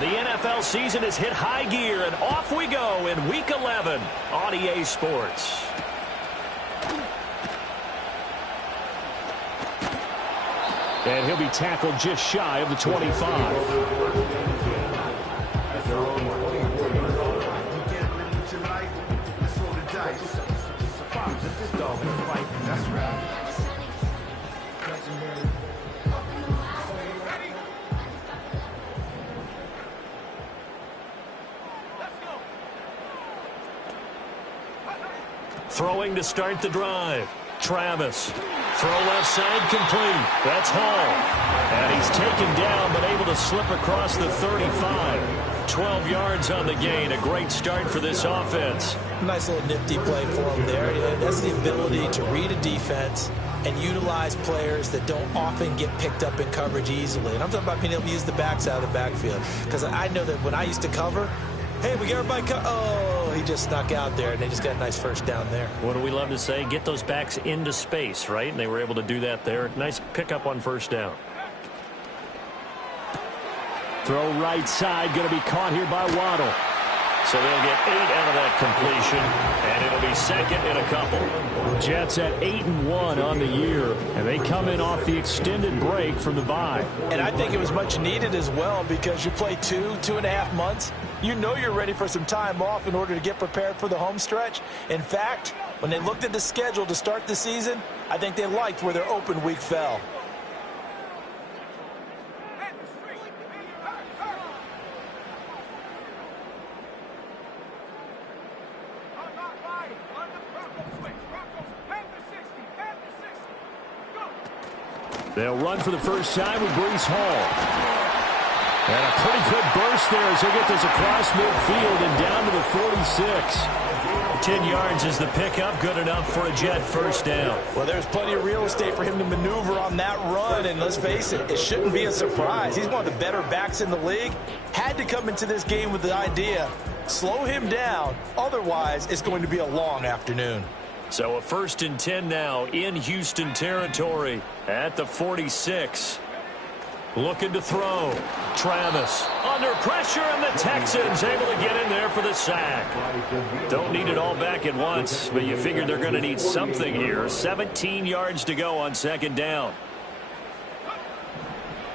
The NFL season has hit high gear, and off we go in Week 11 on EA Sports. And he'll be tackled just shy of the 25. Throwing to start the drive. Travis. Throw left side complete. That's Hall. And he's taken down but able to slip across the 35. 12 yards on the gain. A great start for this offense. Nice little nifty play for him there. That's the ability to read a defense and utilize players that don't often get picked up in coverage easily. And I'm talking about being able to use the backs out of the backfield. Because I know that when I used to cover, hey, we got everybody oh, he just snuck out there, and they just got a nice first down there. What do we love to say? Get those backs into space, right? And they were able to do that there. Nice pickup on first down. Throw right side, going to be caught here by Waddle. So they'll get 8 out of that completion, and it'll be second in a couple. Jets at 8-1 on the year, and they come in off the extended break from the bye. And I think it was much needed as well, because you play 2.5 months. You know you're ready for some time off in order to get prepared for the home stretch. In fact, when they looked at the schedule to start the season, I think they liked where their open week fell. They'll run for the first time with Breece Hall. And a pretty good burst there as he'll get this across midfield and down to the 46. 10 yards is the pickup, good enough for a Jet first down. Well, there's plenty of real estate for him to maneuver on that run, and let's face it, it shouldn't be a surprise. He's one of the better backs in the league. Had to come into this game with the idea, slow him down, otherwise it's going to be a long afternoon. So a 1st and 10 now in Houston territory at the 46. Looking to throw. Travis under pressure, and the Texans able to get in there for the sack. Don't need it all back at once, but you figure they're going to need something here. 17 yards to go on second down.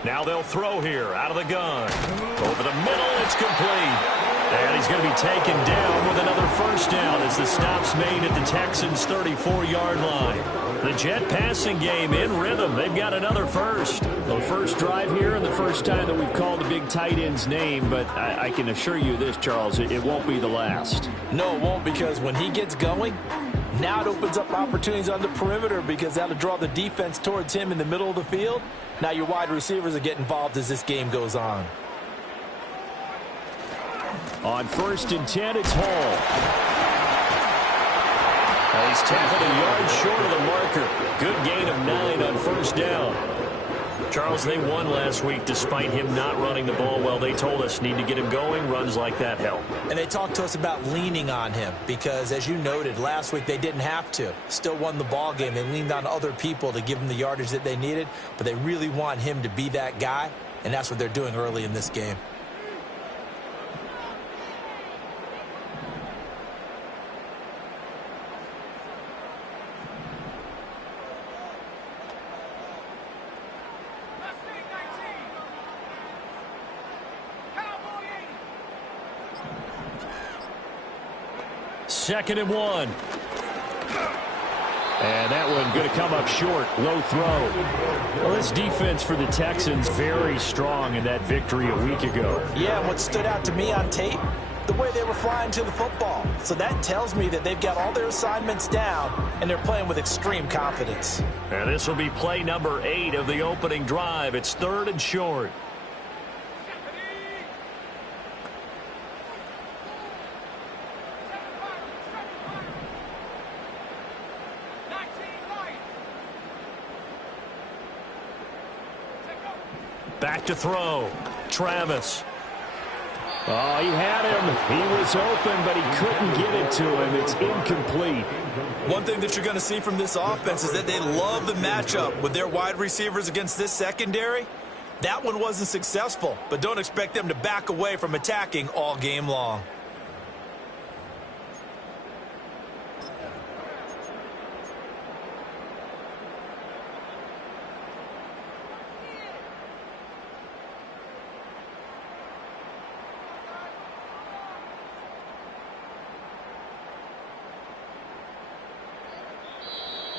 Now they'll throw here out of the gun. Over the middle, it's complete. And he's going to be taken down with another first down as the stop's made at the Texans' 34-yard line. The Jet passing game in rhythm. They've got another first. The first drive here and the first time that we've called the big tight end's name, but I can assure you this, Charles, it won't be the last. No, it won't, because when he gets going, now it opens up opportunities on the perimeter, because that'll draw the defense towards him in the middle of the field. Now your wide receivers will get involved as this game goes on. On 1st and 10, it's Hall. He's tackled a yard short of the marker. Good gain of 9 on first down. Charles, they won last week despite him not running the ball well. They told us need to get him going. Runs like that help. And they talked to us about leaning on him because, as you noted, last week they didn't have to. Still won the ball game. They leaned on other people to give them the yardage that they needed, but they really want him to be that guy, and that's what they're doing early in this game. Second and 1. And that one going to come up short. Low throw. Well, this defense for the Texans very strong in that victory a week ago. Yeah, and what stood out to me on tape, the way they were flying to the football. So that tells me that they've got all their assignments down, and they're playing with extreme confidence. And this will be play number 8 of the opening drive. It's 3rd and short. Back to throw. Travis. Oh, he had him. He was open, but he couldn't get it to him. It's incomplete. One thing that you're going to see from this offense is that they love the matchup with their wide receivers against this secondary. That one wasn't successful, but don't expect them to back away from attacking all game long.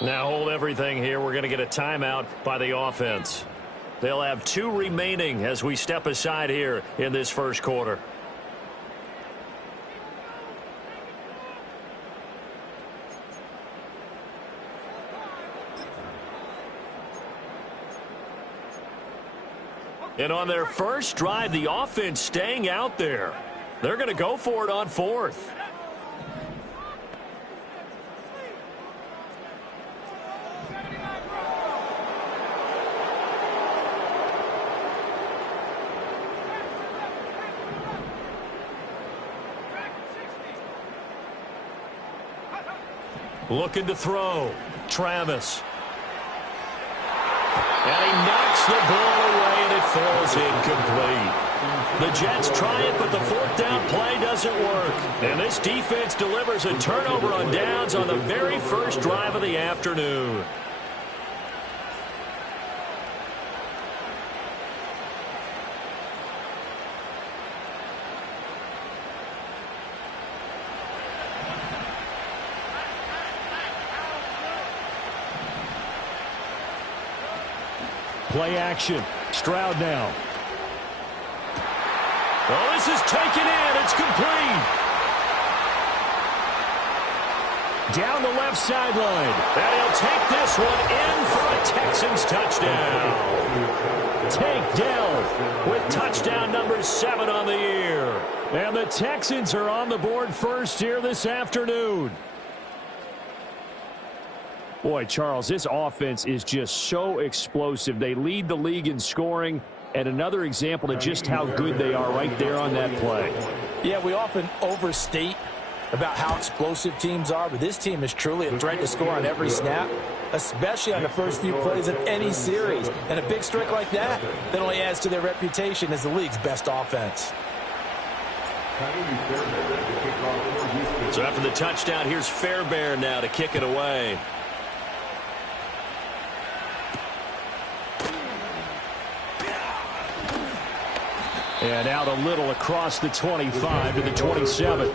Now hold everything here. We're going to get a timeout by the offense. They'll have 2 remaining as we step aside here in this first quarter. And on their first drive, the offense staying out there. They're going to go for it on 4th. Looking to throw. Travis. And he knocks the ball away, and it falls incomplete. The Jets try it, but the 4th down play doesn't work. And this defense delivers a turnover on downs on the very first drive of the afternoon. Play action. Stroud now. Well, this is taken in. It's complete. Down the left sideline. And he'll take this one in for a Texans touchdown. Take down with touchdown number 7 on the year. And the Texans are on the board first here this afternoon. Boy, Charles, this offense is just so explosive. They lead the league in scoring, and another example of just how good they are right there on that play. Yeah, we often overstate about how explosive teams are, but this team is truly a threat to score on every snap, especially on the first few plays of any series. And a big streak like that only adds to their reputation as the league's best offense. So after the touchdown, here's Fairbairn now to kick it away. And out a little across the 25 to the 27.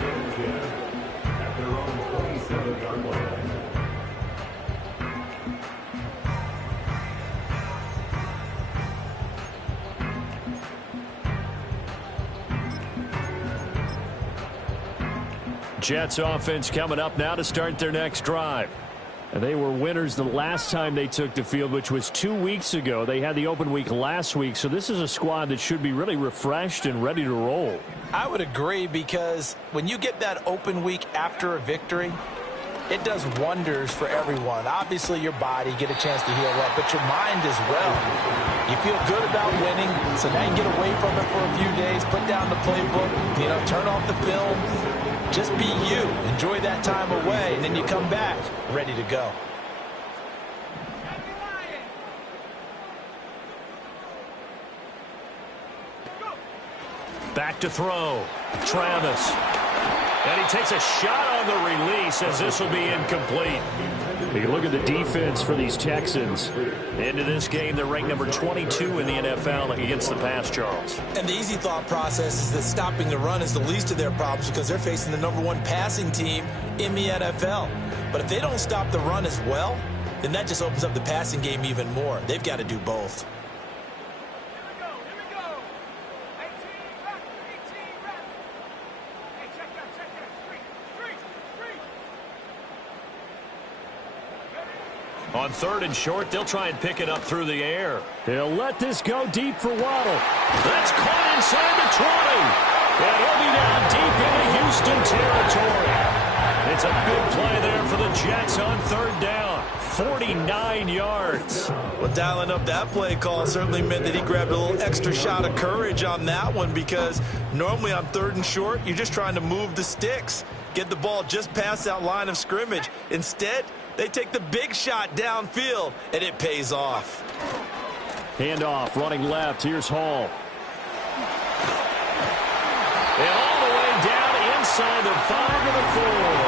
Jets offense coming up now to start their next drive. And they were winners the last time they took the field, which was 2 weeks ago. They had the open week last week, so this is a squad that should be really refreshed and ready to roll. I would agree, because when you get that open week after a victory, it does wonders for everyone. Obviously, your body, get a chance to heal up, but your mind as well. You feel good about winning, so now you can get away from it for a few days, put down the playbook, turn off the film. Just be you. Enjoy that time away, and then you come back ready to go. Back to throw. Travis. And he takes a shot on the release as this will be incomplete. You look at the defense for these Texans. Into this game, they're ranked number 22 in the NFL against the pass, Charles. And the easy thought process is that stopping the run is the least of their problems, because they're facing the number 1 passing team in the NFL. But if they don't stop the run as well, then that just opens up the passing game even more. They've got to do both. On 3rd and short, they'll try and pick it up through the air. They'll let this go deep for Waddle. That's caught inside the 20. And he'll be down deep into Houston territory. It's a big play there for the Jets on 3rd down. 49 yards. Well, dialing up that play call certainly meant that he grabbed a little extra shot of courage on that one, because normally on 3rd and short, you're just trying to move the sticks, get the ball just past that line of scrimmage. Instead, they take the big shot downfield, and it pays off. Handoff, running left. Here's Hall. And all the way down inside the 5 to the 4.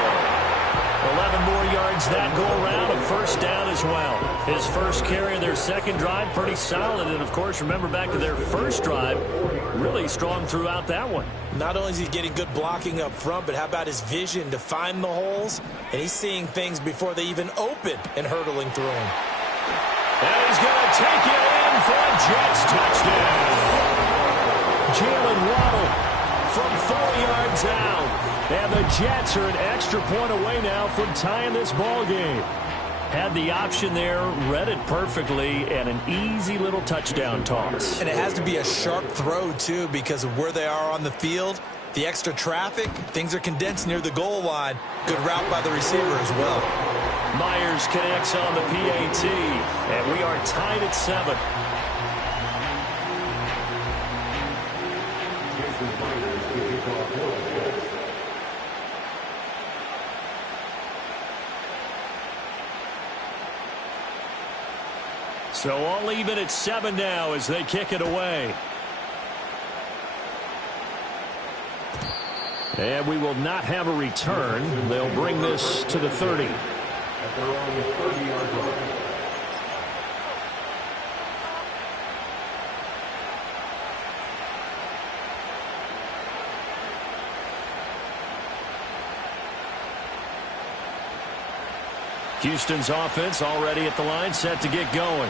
11 more yards that go around, a first down as well. His first carry of their second drive, pretty solid. And, of course, remember back to their first drive, really strong throughout that one. Not only is he getting good blocking up front, but how about his vision to find the holes? And he's seeing things before they even open and hurtling through them. And he's going to take it in for a Jets touchdown. Jalen Waddle from 4 yards out. And the Jets are an extra point away now from tying this ball game. Had the option there, read it perfectly, and an easy little touchdown toss. And it has to be a sharp throw, too, because of where they are on the field. The extra traffic, things are condensed near the goal line. Good route by the receiver as well. Myers connects on the PAT, and we are tied at 7. So all even at 7 now as they kick it away. And we will not have a return. They'll bring this to the 30. Houston's offense already at the line, set to get going.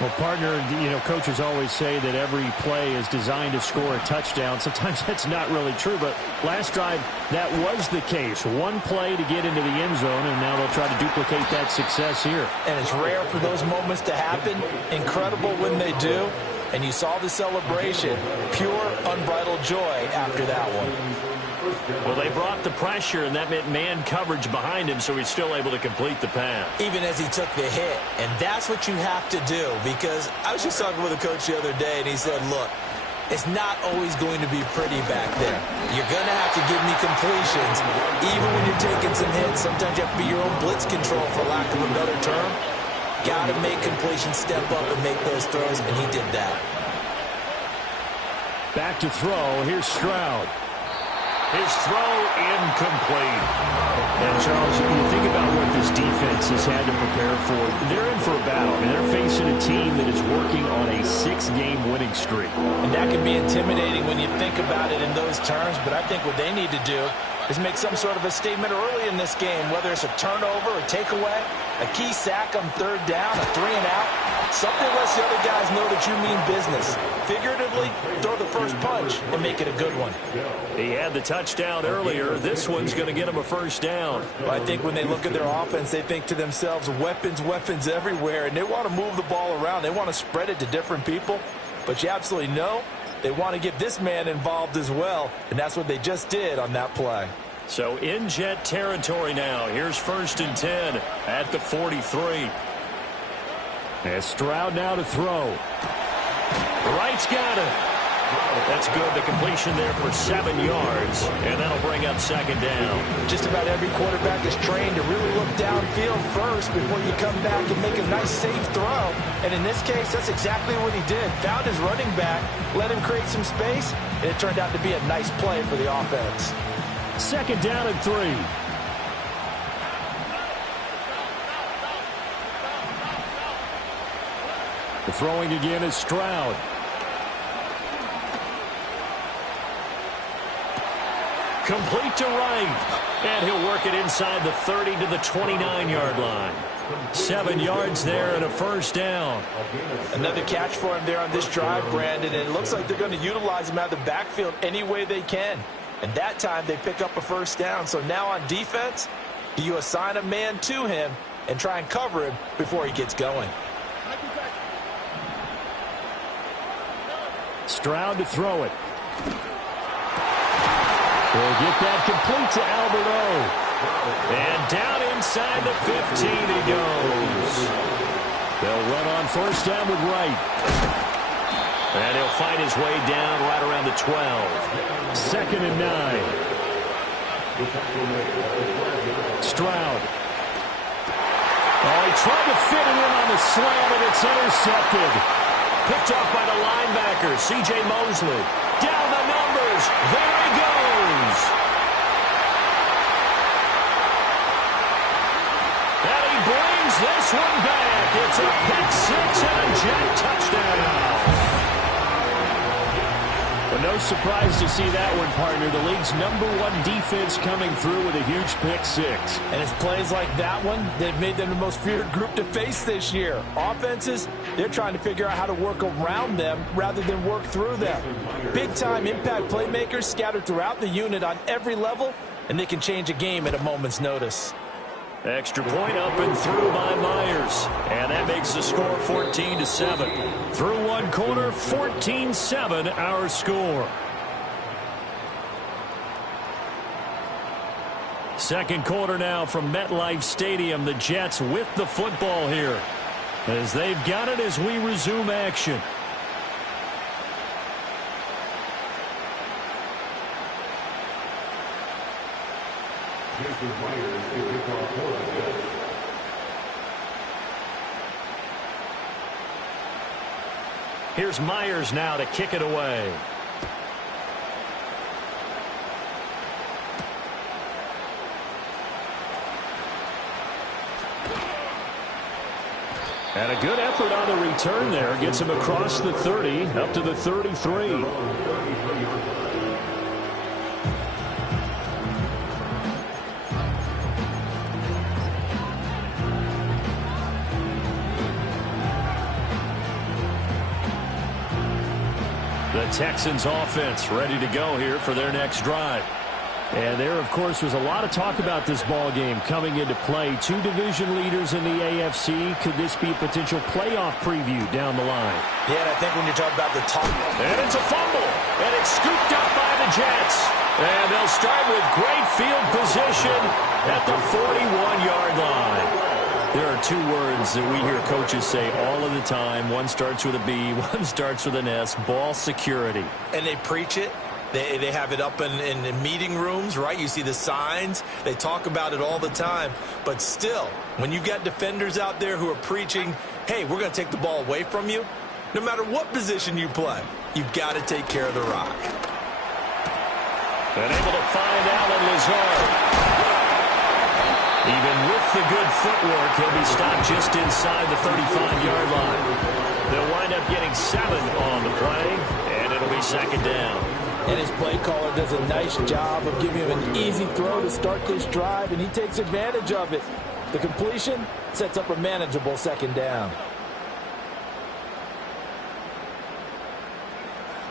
Well, partner, coaches always say that every play is designed to score a touchdown. Sometimes that's not really true, but last drive, that was the case. One play to get into the end zone, and now they'll try to duplicate that success here. And it's rare for those moments to happen. Incredible when they do. And you saw the celebration. Pure, unbridled joy after that one. Well, they brought the pressure, and that meant man coverage behind him, so he's still able to complete the pass. Even as he took the hit. And that's what you have to do, because I was just talking with a coach the other day, and he said, look, it's not always going to be pretty back there. You're going to have to give me completions. Even when you're taking some hits, sometimes you have to be your own blitz control, for lack of a better term. Got to make completions, step up and make those throws, and he did that. Back to throw. Here's Stroud. His throw incomplete. And, Charles, you think about what this defense has had to prepare for. They're in for a battle, and they're facing a team that is working on a 6-game winning streak. And that can be intimidating when you think about it in those terms, but I think what they need to do is make some sort of a statement early in this game, whether it's a turnover, a takeaway, a key sack on 3rd down, a 3-and-out. Something lets the other guys know that you mean business. Figuratively, throw the first punch and make it a good one. He had the touchdown earlier. This one's going to get him a first down. Well, I think when they look at their offense, they think to themselves, weapons, weapons everywhere, and they want to move the ball around. They want to spread it to different people, but you absolutely know they want to get this man involved as well, and that's what they just did on that play. So in Jet territory now. Here's 1st and 10 at the 43. And Stroud now to throw. Wright's got it. That's good. The completion there for 7 yards, and that'll bring up 2nd down. Just about every quarterback is trained to really look downfield first before you come back and make a nice, safe throw. And in this case, that's exactly what he did. Found his running back, let him create some space, and it turned out to be a nice play for the offense. 2nd down and 3. The throwing again is Stroud. Complete to Wright. And he'll work it inside the 30 to the 29-yard line. 7 yards there and a first down. Another catch for him there on this drive, Brandon. And it looks like they're going to utilize him out of the backfield any way they can. And that time they pick up a first down. So now on defense, you assign a man to him and try and cover him before he gets going. Stroud to throw it. They'll get that complete to Albert O. And down inside the 15 he goes. They'll run on first down with Wright. And he'll find his way down right around the 12. 2nd and 9. Stroud. Oh, he tried to fit it in on the slam, and it's intercepted. Picked off by the linebacker, C.J. Mosley. Down the numbers. There he goes. And he brings this one back. It's a pick six and a Jet touchdown. Well, no surprise to see that one, partner. The league's #1 defense coming through with a huge pick six. And it's plays like that one that made them the most feared group to face this year. Offenses, they're trying to figure out how to work around them rather than work through them. Big-time impact playmakers scattered throughout the unit on every level, and they can change a game at a moment's notice. Extra point up and through by Myers. And that makes the score 14-7. Through one quarter, 14-7 our score. Second quarter now from MetLife Stadium. The Jets with the football here as they've got it as we resume action. Here's Myers now to kick it away. And a good effort on the return there. Gets him across the 30, up to the 33. The Texans offense ready to go here for their next drive. And there, of course, was a lot of talk about this ball game coming into play. Two division leaders in the AFC. Could this be a potential playoff preview down the line? Yeah, and I think when you're talking about the top. And it's a fumble. And it's scooped up by the Jets. And they'll start with great field position at the 41-yard line. There are two words that we hear coaches say all of the time. One starts with a B, one starts with an S, ball security. And they preach it. They have it up in meeting rooms, right? You see the signs. They talk about it all the time. But still, when you've got defenders out there who are preaching, hey, we're going to take the ball away from you, no matter what position you play, you've got to take care of the rock. And able to find Allen Lazard. Even with the good footwork, he'll be stopped just inside the 35-yard line. They'll wind up getting 7 on the play, and it'll be second down. And his play caller does a nice job of giving him an easy throw to start this drive, and he takes advantage of it. The completion sets up a manageable second down.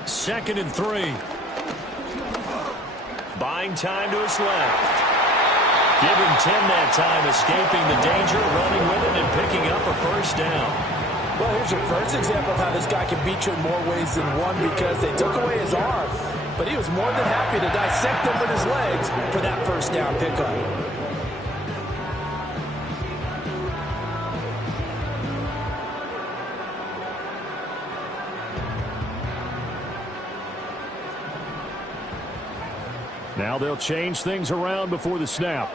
2nd and 3. Buying time to his left. Give him 10 that time, escaping the danger, running with it, and picking up a first down. Well, here's your first example of how this guy can beat you in more ways than one, because they took away his arm, but he was more than happy to dissect them with his legs for that first down pickup. Now they'll change things around before the snap.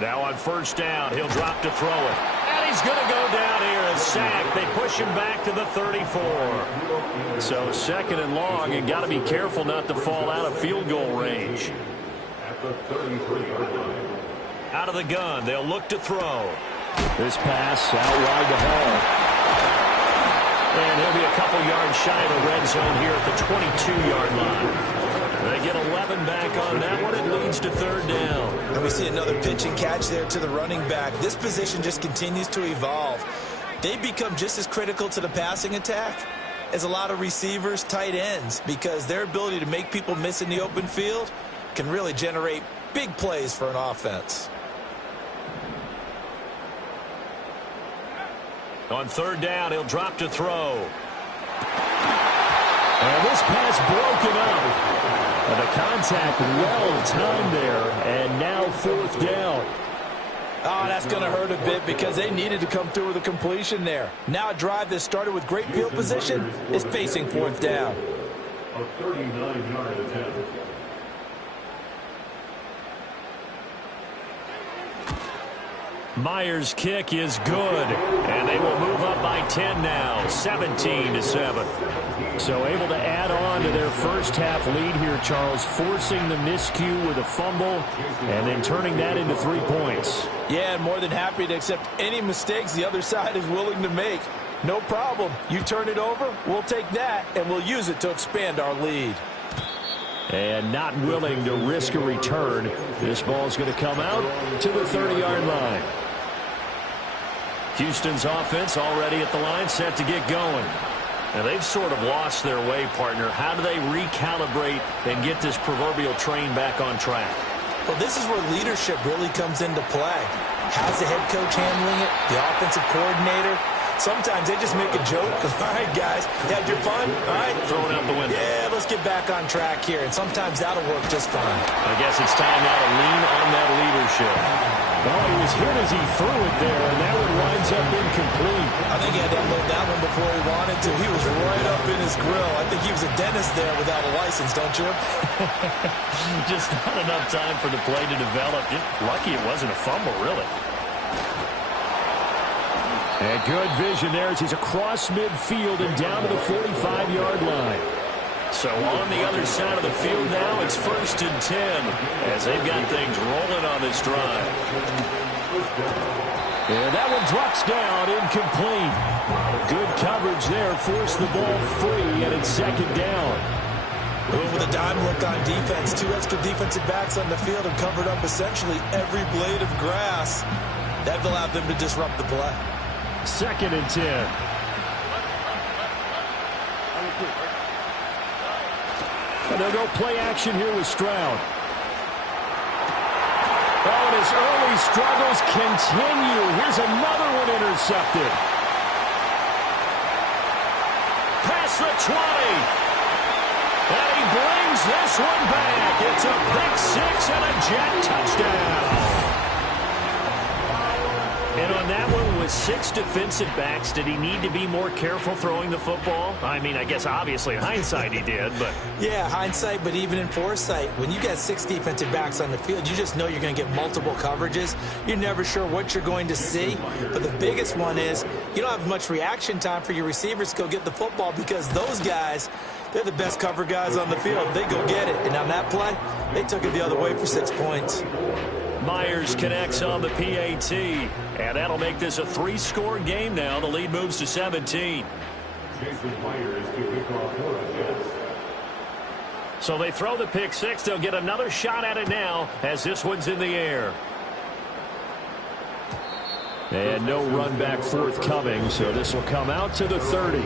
Now on first down, he'll drop to throw it. And he's going to go down here and sack. They push him back to the 34. So 2nd and long, and got to be careful not to fall out of field goal range. Out of the gun, they'll look to throw. This pass out wide to Hall. And he'll be a couple yards shy of the red zone here at the 22-yard line. They get 11 back on that one. It leads to 3rd down. And we see another pitch and catch there to the running back. This position just continues to evolve. They become just as critical to the passing attack as a lot of receivers, tight ends, because their ability to make people miss in the open field can really generate big plays for an offense. On 3rd down, he'll drop to throw. And this pass broken up. And the contact well timed there. And now 4th down. Oh, that's going to hurt a bit because they needed to come through with a completion there. Now a drive that started with great field position is facing 4th down. A 39-yard attempt. Myers' kick is good, and they will move up by 10 now, 17-7. So able to add on to their first half lead here, Charles, forcing the miscue with a fumble and then turning that into 3 points. Yeah, and more than happy to accept any mistakes the other side is willing to make. No problem. You turn it over, we'll take that, and we'll use it to expand our lead. And not willing to risk a return. This ball is going to come out to the 30-yard line. Houston's offense already at the line, set to get going. Now, they've sort of lost their way, partner. How do they recalibrate and get this proverbial train back on track? Well, this is where leadership really comes into play. How's the head coach handling it? The offensive coordinator? Sometimes they just make a joke. All right, guys, you had your fun? All right. Throw it out the window. Yeah, let's get back on track here. And sometimes that'll work just fine. I guess it's time now to lean on that leadership. Well, he was hit as he threw it there, and that one winds up incomplete. I think he had to unload that one before he wanted to. He was right up in his grill. I think he was a dentist there without a license, don't you? Just not enough time for the play to develop. Just lucky it wasn't a fumble, really. And good vision there as he's across midfield and down to the 45-yard line. So on the other side of the field now, it's 1st and 10 as they've got things rolling on this drive. And that one drops down, incomplete. Good coverage there, forced the ball free, and it's 2nd down. With a dime look on defense, 2 extra defensive backs on the field and covered up essentially every blade of grass. That allowed them to disrupt the play. 2nd and 10. And they'll go play action here with Stroud. Oh, and his early struggles continue. Here's another one intercepted. Past the 20. And he brings this one back. It's a pick 6 and a Jet touchdown. And on that one, with 6 defensive backs, did he need to be more careful throwing the football? I mean, I guess obviously in hindsight he did, but... Yeah, hindsight, but even in foresight, when you got 6 defensive backs on the field, you just know you're going to get multiple coverages. You're never sure what you're going to see. But the biggest one is you don't have much reaction time for your receivers to go get the football because those guys, they're the best cover guys on the field. They go get it. And on that play, they took it the other way for 6 points. Myers connects on the PAT, and that'll make this a 3-score game now. The lead moves to 17. Jason Myers to pick off for the Jets. So they throw the pick 6. They'll get another shot at it now as this one's in the air. And no run back forthcoming, so this will come out to the 30.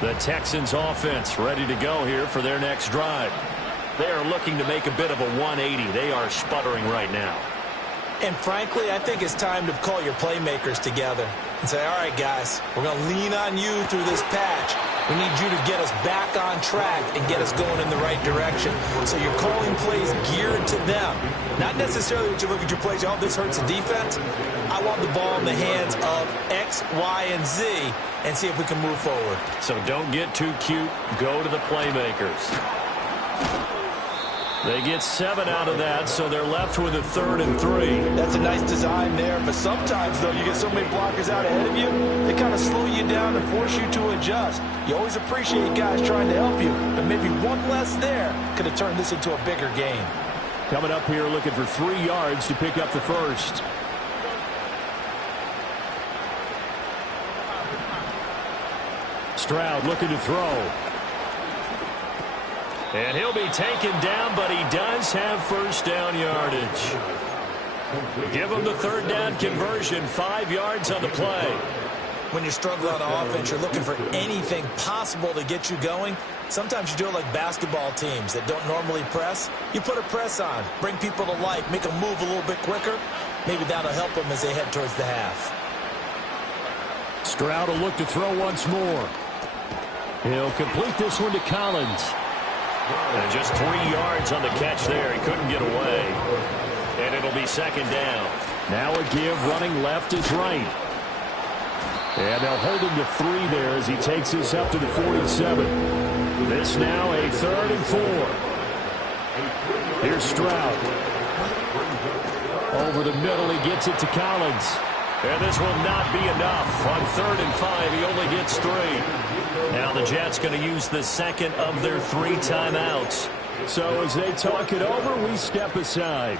The Texans offense ready to go here for their next drive. They are looking to make a bit of a 180. They are sputtering right now. And frankly, I think it's time to call your playmakers together and say, all right, guys, we're going to lean on you through this patch. We need you to get us back on track and get us going in the right direction. So you're calling plays geared to them. Not necessarily that you look at your plays, oh, this hurts the defense. I want the ball in the hands of X, Y, and Z and see if we can move forward. So don't get too cute. Go to the playmakers. They get 7 out of that, so they're left with a 3rd and 3. That's a nice design there, but sometimes, though, you get so many blockers out ahead of you, they kind of slow you down and force you to adjust. You always appreciate guys trying to help you, but maybe one less there could have turned this into a bigger game. Coming up here looking for 3 yards to pick up the first. Stroud looking to throw. And he'll be taken down, but he does have first down yardage. Give him the 3rd down conversion, 5 yards on the play. when you're struggling on offense, you're looking for anything possible to get you going. Sometimes you do it like basketball teams that don't normally press. You put a press on, bring people to life, make them move a little bit quicker. Maybe that'll help them as they head towards the half. Stroud will look to throw once more. He'll complete this one to Collins. And just 3 yards on the catch there. He couldn't get away. And it'll be second down. Now a give, running left is right. And they'll hold him to 3 there as he takes this up to the 47. This now a 3rd and 4. Here's Stroud. Over the middle, he gets it to Collins. And this will not be enough. On 3rd and 5, he only gets 3. Now the Jets going to use the second of their 3 timeouts. So as they talk it over, we step aside.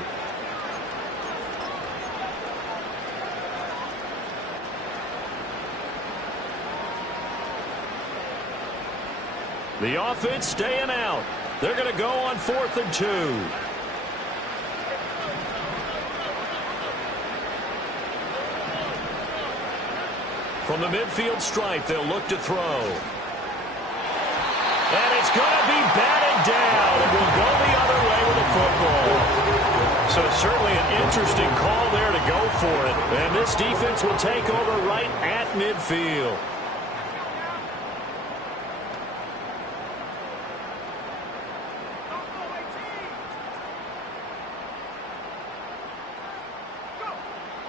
The offense staying out. They're going to go on 4th and 2. From the midfield stripe, they'll look to throw. And it's going to be batted down. It will go the other way with the football. So certainly an interesting call there to go for it. And this defense will take over right at midfield.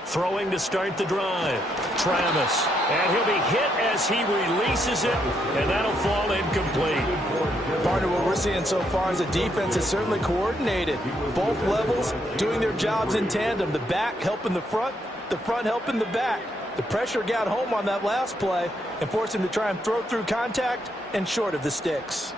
Throwing to start the drive. Travis. And he'll be hit as he releases it. And that'll fall incomplete. Part of what we're seeing so far is the defense is certainly coordinated. Both levels doing their jobs in tandem. The back helping the front helping the back. The pressure got home on that last play and forced him to try and throw through contact and short of the sticks.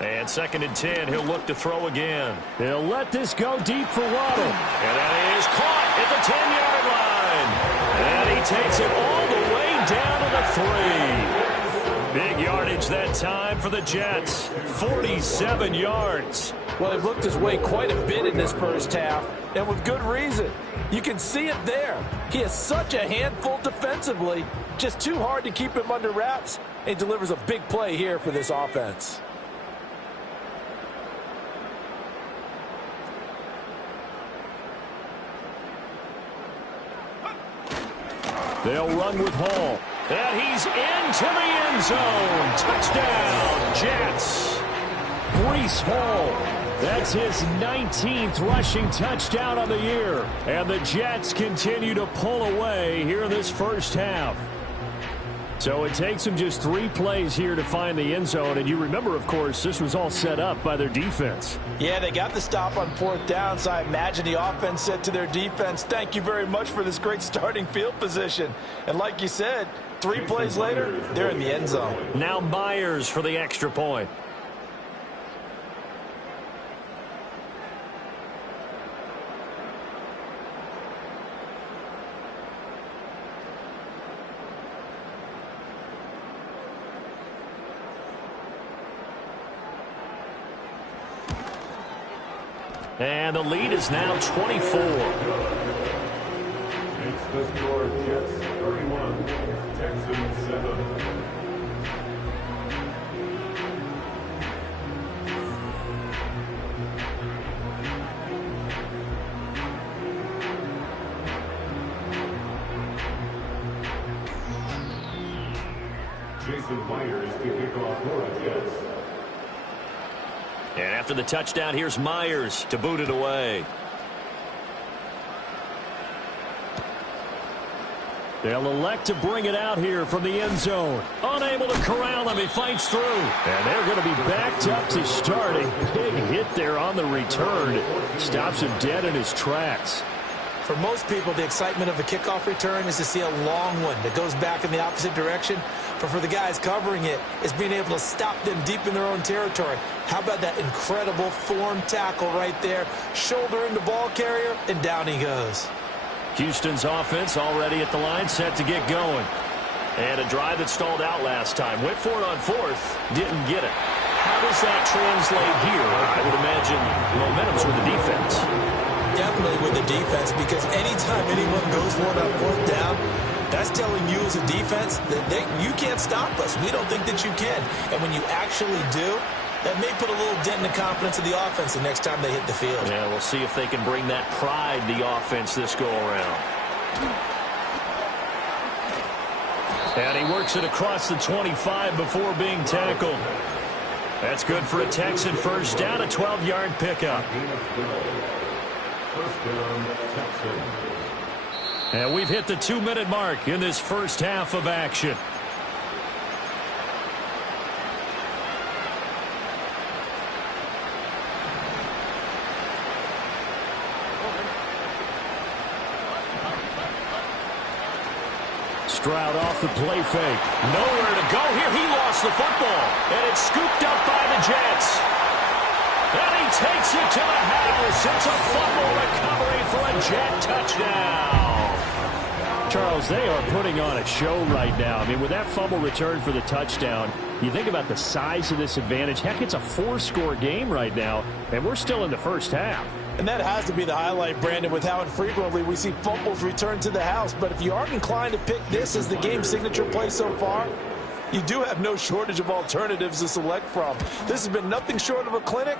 And 2nd and 10, he'll look to throw again. They'll let this go deep for Waddle. And that is caught at the 10-yard line. And he takes it all the way down to the 3. Big yardage that time for the Jets. 47 yards. Well, they've looked his way quite a bit in this first half, and with good reason. You can see it there. He is such a handful defensively. Just too hard to keep him under wraps. He delivers a big play here for this offense. They'll run with Hall. And he's into the end zone. Touchdown, Jets. Breece Hall. That's his 19th rushing touchdown of the year. And the Jets continue to pull away here in this first half. So it takes them just 3 plays here to find the end zone. And you remember, of course, this was all set up by their defense. Yeah, they got the stop on 4th down, so I imagine the offense said to their defense, thank you very much for this great starting field position. And like you said, 3 plays later, they're in the end zone. Now Myers for the extra point. And the lead is now 24. It's the score, Jets 31, Texans 7. Jason Myers to kick off for the Jets. And after the touchdown, here's Myers to boot it away. They'll elect to bring it out here from the end zone. Unable to corral him. He fights through. And they're going to be backed up to start. A big hit there on the return. Stops him dead in his tracks. For most people, the excitement of a kickoff return is to see a long one that goes back in the opposite direction. But for the guys covering it, it's being able to stop them deep in their own territory. How about that incredible form tackle right there? Shoulder in the ball carrier, and down he goes. Houston's offense already at the line, set to get going. And a drive that stalled out last time. Went for it on fourth. Didn't get it. How does that translate here? I would imagine momentum's with the defense. Definitely with the defense, because anytime anyone goes for it on fourth down, that's telling you as a defense that you can't stop us. We don't think that you can. And when you actually do, that may put a little dent in the confidence of the offense the next time they hit the field. Yeah, we'll see if they can bring that pride to the offense this go-around. And he works it across the 25 before being tackled. That's good for a Texan first down, a 12-yard pickup. First down, Texan. And we've hit the 2-minute mark in this first half of action. Stroud off the play fake. Nowhere to go here. He lost the football. And it's scooped up by the Jets. And he takes it to the house. It's a fumble recovery for a Jet touchdown. Charles, they are putting on a show right now. I mean, with that fumble return for the touchdown, you think about the size of this advantage. Heck, it's a 4-score game right now, and we're still in the first half. And that has to be the highlight, Brandon, with how infrequently we see fumbles return to the house. But if you aren't inclined to pick this as the game signature play so far, you do have no shortage of alternatives to select from. This has been nothing short of a clinic.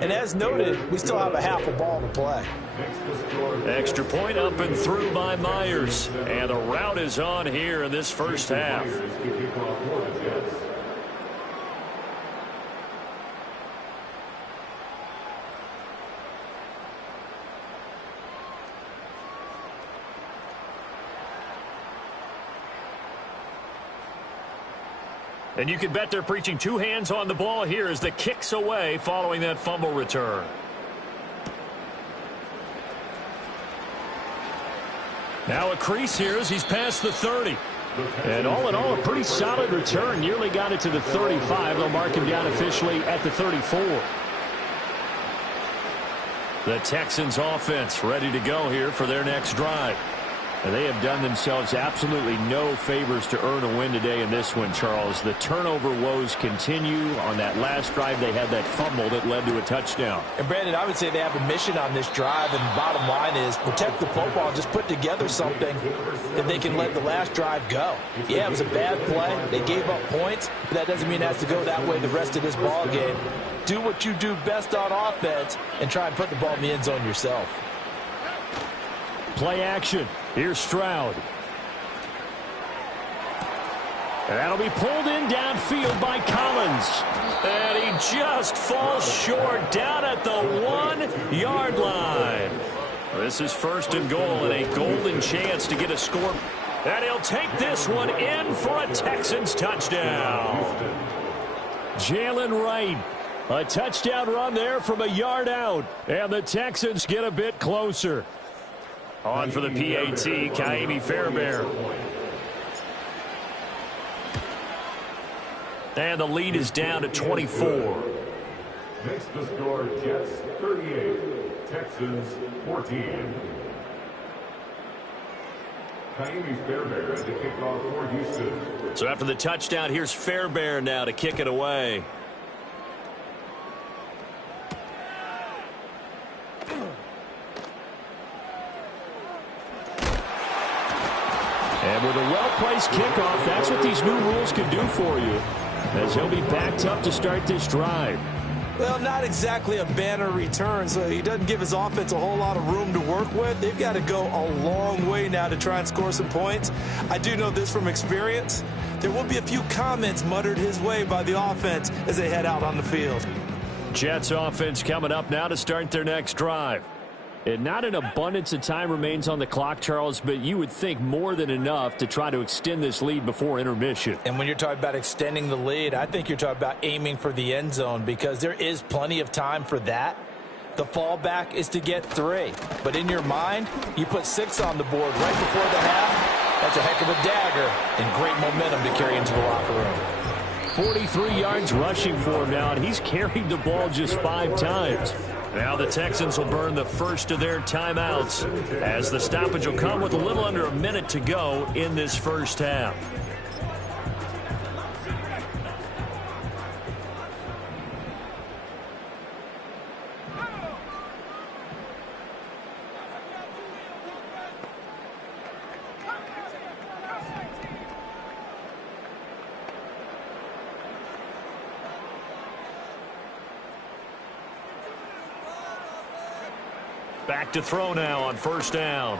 And as noted, we still have a half a ball to play. Extra point up and through by Myers. And the route is on here in this first half. And you can bet they're preaching two hands on the ball here as the kick's away following that fumble return. Now a crease here as he's past the 30. And all in all, a pretty solid return. Nearly got it to the 35. They'll mark him down officially at the 34. The Texans offense ready to go here for their next drive. And they have done themselves absolutely no favors to earn a win today in this one, Charles. The turnover woes continue. On that last drive, they had that fumble that led to a touchdown. And, Brandon, I would say they have a mission on this drive, and the bottom line is protect the football and just put together something that they can let the last drive go. Yeah, it was a bad play. They gave up points, but that doesn't mean it has to go that way the rest of this ball game. Do what you do best on offense and try and put the ball in the end zone yourself. Play action. Here's Stroud. And that'll be pulled in downfield by Collins. And he just falls short down at the 1-yard line. This is first and goal and a golden chance to get a score. And he'll take this one in for a Texans touchdown. Jalen Wright. A touchdown run there from a yard out. And the Texans get a bit closer. On for the PAT, Kaimi Fairbairn. And the lead is down to 24. Makes the score Jets 38, Texans 14. Kaimi Fairbairn at the kickoff for Houston. So after the touchdown, here's Fairbairn now to kick it away. And with a well-placed kickoff, that's what these new rules can do for you, as he'll be backed up to start this drive. Well, not exactly a banner return, so he doesn't give his offense a whole lot of room to work with. They've got to go a long way now to try and score some points. I do know this from experience. There will be a few comments muttered his way by the offense as they head out on the field. Jets offense coming up now to start their next drive. And not an abundance of time remains on the clock, Charles, but you would think more than enough to try to extend this lead before intermission. And when you're talking about extending the lead, I think you're talking about aiming for the end zone because there is plenty of time for that. The fallback is to get 3. But in your mind, you put 6 on the board right before the half. That's a heck of a dagger and great momentum to carry into the locker room. 43 yards rushing for him now, and he's carried the ball just 5 times. Now the Texans will burn the first of their timeouts as the stoppage will come with a little under a minute to go in this first half. Back to throw now on first down.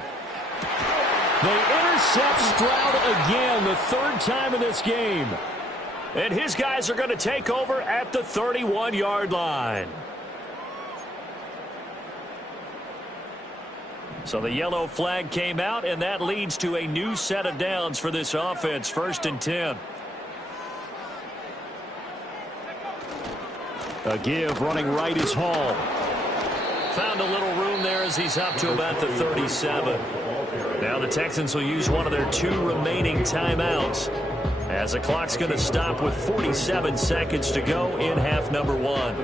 They intercept Stroud again, the third time in this game. And his guys are going to take over at the 31-yard line. So the yellow flag came out, and that leads to a new set of downs for this offense. 1st and 10. A give running right is Hall. Found a little room there as he's up to about the 37. Now the Texans will use one of their 2 remaining timeouts as the clock's going to stop with 47 seconds to go in half number 1.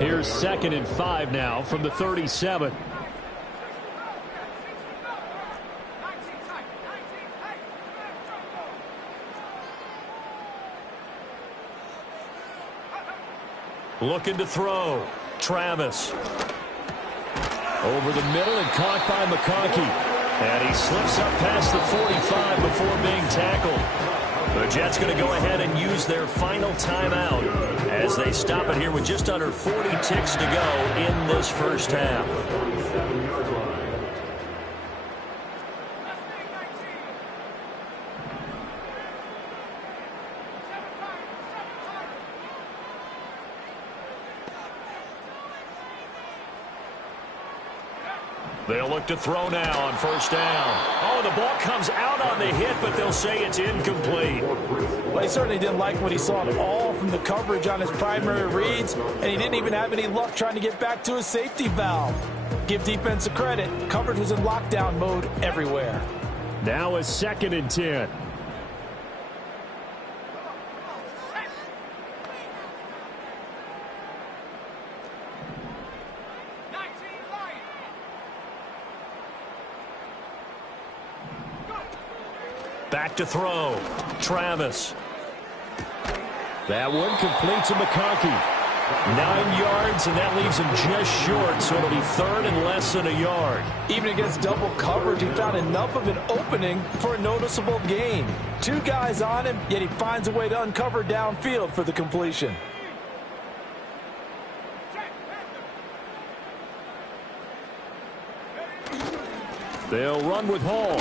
Here's 2nd and 5 now from the 37. Looking to throw. Travis. Over the middle and caught by McConkey. And he slips up past the 45 before being tackled. The Jets going to go ahead and use their final timeout as they stop it here with just under 40 ticks to go in this first half. They'll look to throw now on first down. Oh, the ball comes out on the hit, but they'll say it's incomplete. Well, he certainly didn't like what he saw at all from the coverage on his primary reads, and he didn't even have any luck trying to get back to his safety valve. Give defense a credit. Coverage was in lockdown mode everywhere. Now a 2nd and 10. Back to throw. Travis. That one complete to McConkey. 9 yards, and that leaves him just short, so it'll be 3rd and less than a yard. Even against double coverage, he found enough of an opening for a noticeable gain. 2 guys on him, yet he finds a way to uncover downfield for the completion. They'll run with Hall.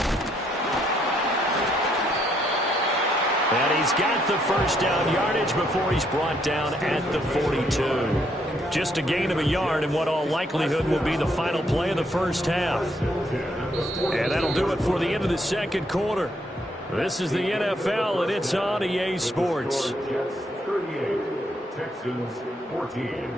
And he's got the first down yardage before he's brought down at the 42. Just a gain of a yard in what all likelihood will be the final play of the first half. And that'll do it for the end of the second quarter. This is the NFL, and it's on EA Sports. Jets 38, Texans 14.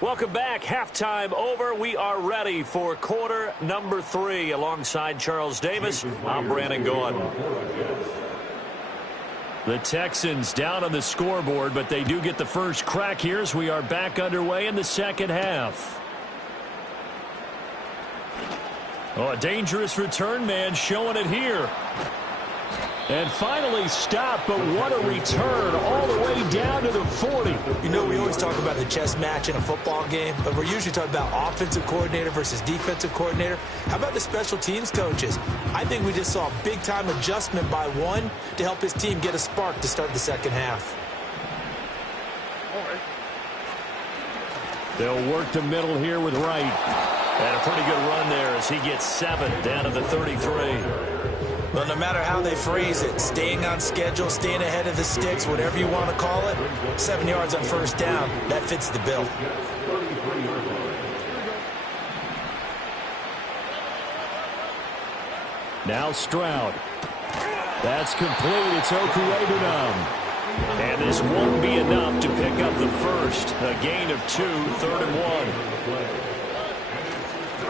Welcome back. Halftime over. We are ready for quarter number 3. Alongside Charles Davis, I'm Brandon Gordon. The Texans down on the scoreboard, but they do get the first crack here as we are back underway in the second half. Oh, a dangerous return man showing it here. And finally stopped, but what a return all the way down to the 40. You know, we always talk about the chess match in a football game, but we're usually talking about offensive coordinator versus defensive coordinator. How about the special teams coaches? I think we just saw a big-time adjustment by one to help his team get a spark to start the second half. They'll work the middle here with Wright. And a pretty good run there as he gets 7 down to the 33. Well, no matter how they phrase it, staying on schedule, staying ahead of the sticks, whatever you want to call it, 7 yards on first down, that fits the bill. Now Stroud. That's complete. It's Okuwebunam. And this won't be enough to pick up the first. A gain of 2, 3rd and 1.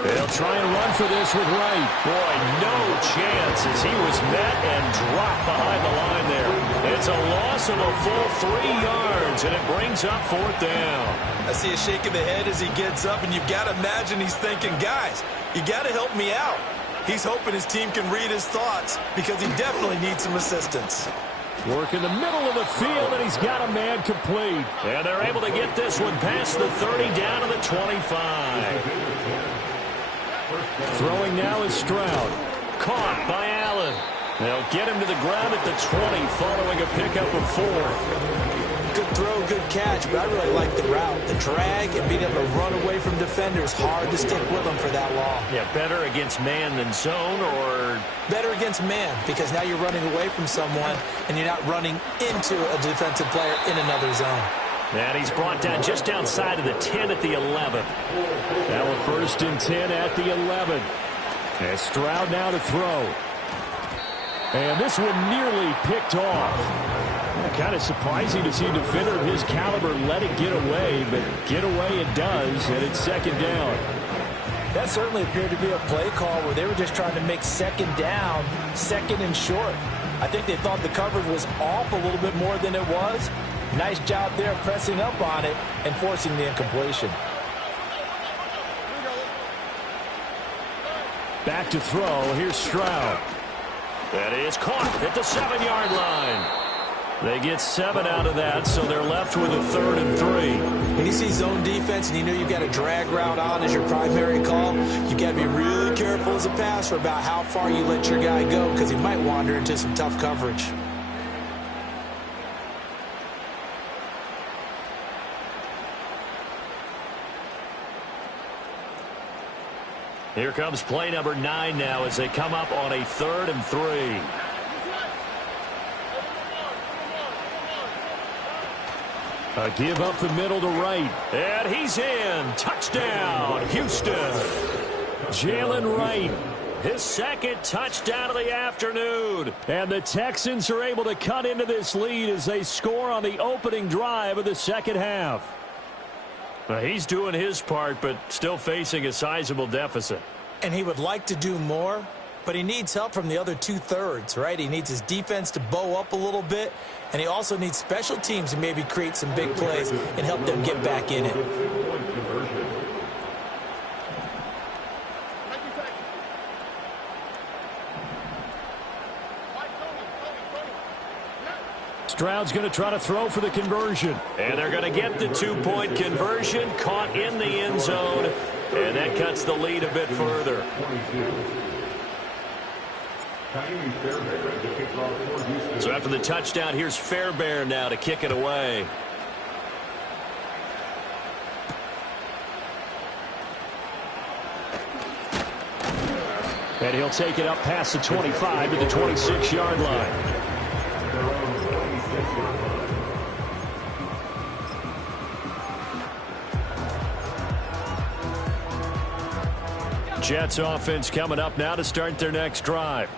They'll try and run for this with Wright. Boy, no chance as he was met and dropped behind the line there. It's a loss of a full 3 yards, and it brings up 4th down. I see a shake of the head as he gets up, and you've got to imagine he's thinking, guys, you got to help me out. He's hoping his team can read his thoughts because he definitely needs some assistance. Work in the middle of the field, and he's got a man complete. And they're able to get this one past the 30 down to the 25. Throwing now is Stroud. Caught by Allen. They'll get him to the ground at the 20 following a pickup of 4. Good throw, good catch, but I really like the route. The drag and being able to run away from defenders, hard to stick with them for that long. Yeah, better against man than zone, or better against man, because now you're running away from someone and you're not running into a defensive player in another zone. And he's brought down just outside of the 10 at the 11th. Now a 1st and 10 at the 11. And Stroud now to throw. And this one nearly picked off. Kind of surprising to see a defender of his caliber let it get away, but get away it does, and it's 2nd down. That certainly appeared to be a play call where they were just trying to make 2nd down, 2nd and short. I think they thought the coverage was off a little bit more than it was. Nice job there pressing up on it and forcing the incompletion. Back to throw. Here's Stroud. That is caught at the 7-yard line. They get 7 out of that, so they're left with a 3rd and 3. When you see zone defense and you know you've got a drag route on as your primary call, you've got to be really careful as a passer about how far you let your guy go, because he might wander into some tough coverage. Here comes play number 9 now as they come up on a 3rd and 3. A give up the middle to right. And he's in. Touchdown, Houston. Jalen Wright. His 2nd touchdown of the afternoon. And the Texans are able to cut into this lead as they score on the opening drive of the 2nd half. He's doing his part, but still facing a sizable deficit. And he would like to do more, but he needs help from the other 2/3, right? He needs his defense to bow up a little bit, and he also needs special teams to maybe create some big plays and help them get back in it. Stroud's going to try to throw for the conversion. And they're going to get the 2-point conversion, caught in the end zone, and that cuts the lead a bit further. So after the touchdown, here's Fairbairn now to kick it away. And he'll take it up past the 25 to the 26-yard line. Jets offense coming up now to start their next drive.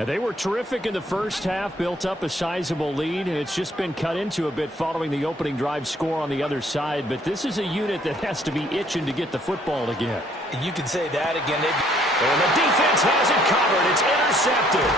And they were terrific in the first half, built up a sizable lead, and it's just been cut into a bit following the opening drive score on the other side. But this is a unit that has to be itching to get the football again. You can say that again. And the defense has it covered. It's intercepted.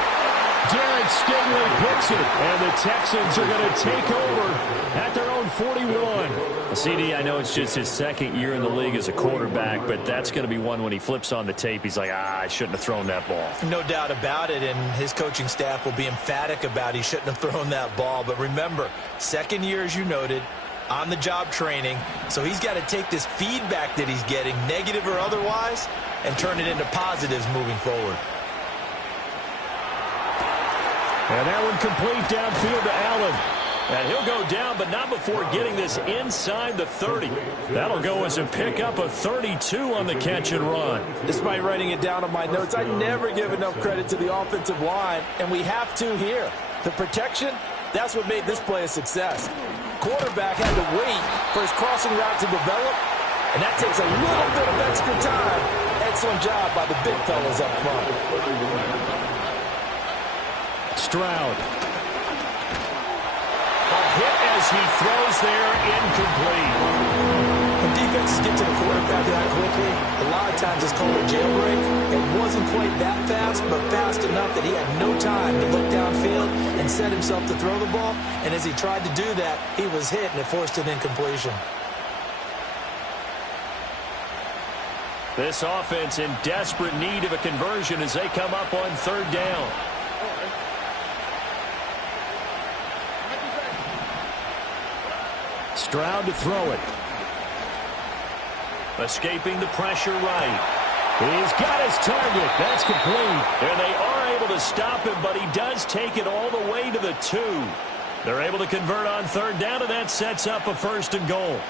Derek Stingley picks it, and the Texans are going to take over at their own 41. CD, I know it's just his 2nd year in the league as a quarterback, but that's going to be one when he flips on the tape, he's like, I shouldn't have thrown that ball. No doubt about it, and his coaching staff will be emphatic about he shouldn't have thrown that ball. But remember, 2nd year, as you noted, on-the-job training, so he's got to take this feedback that he's getting, negative or otherwise, and turn it into positives moving forward. And that one complete downfield to Allen. And he'll go down, but not before getting this inside the 30. That'll go as a pickup of 32 on the catch and run. Despite writing it down on my notes, I never give enough credit to the offensive line, and we have to here. The protection, that's what made this play a success. Quarterback had to wait for his crossing route to develop, and that takes a little bit of extra time. Excellent job by the big fellas up front. Stroud. Hit as he throws there, incomplete. When defenses get to the quarterback that quickly, a lot of times it's called a jailbreak. It wasn't quite that fast, but fast enough that he had no time to look downfield and set himself to throw the ball. And as he tried to do that, he was hit, and it forced an incompletion. This offense in desperate need of a conversion as they come up on 3rd down. Stroud to throw it. Escaping the pressure right. He's got his target. That's complete. And they are able to stop him, but he does take it all the way to the 2. They're able to convert on third down, and that sets up a 1st and goal.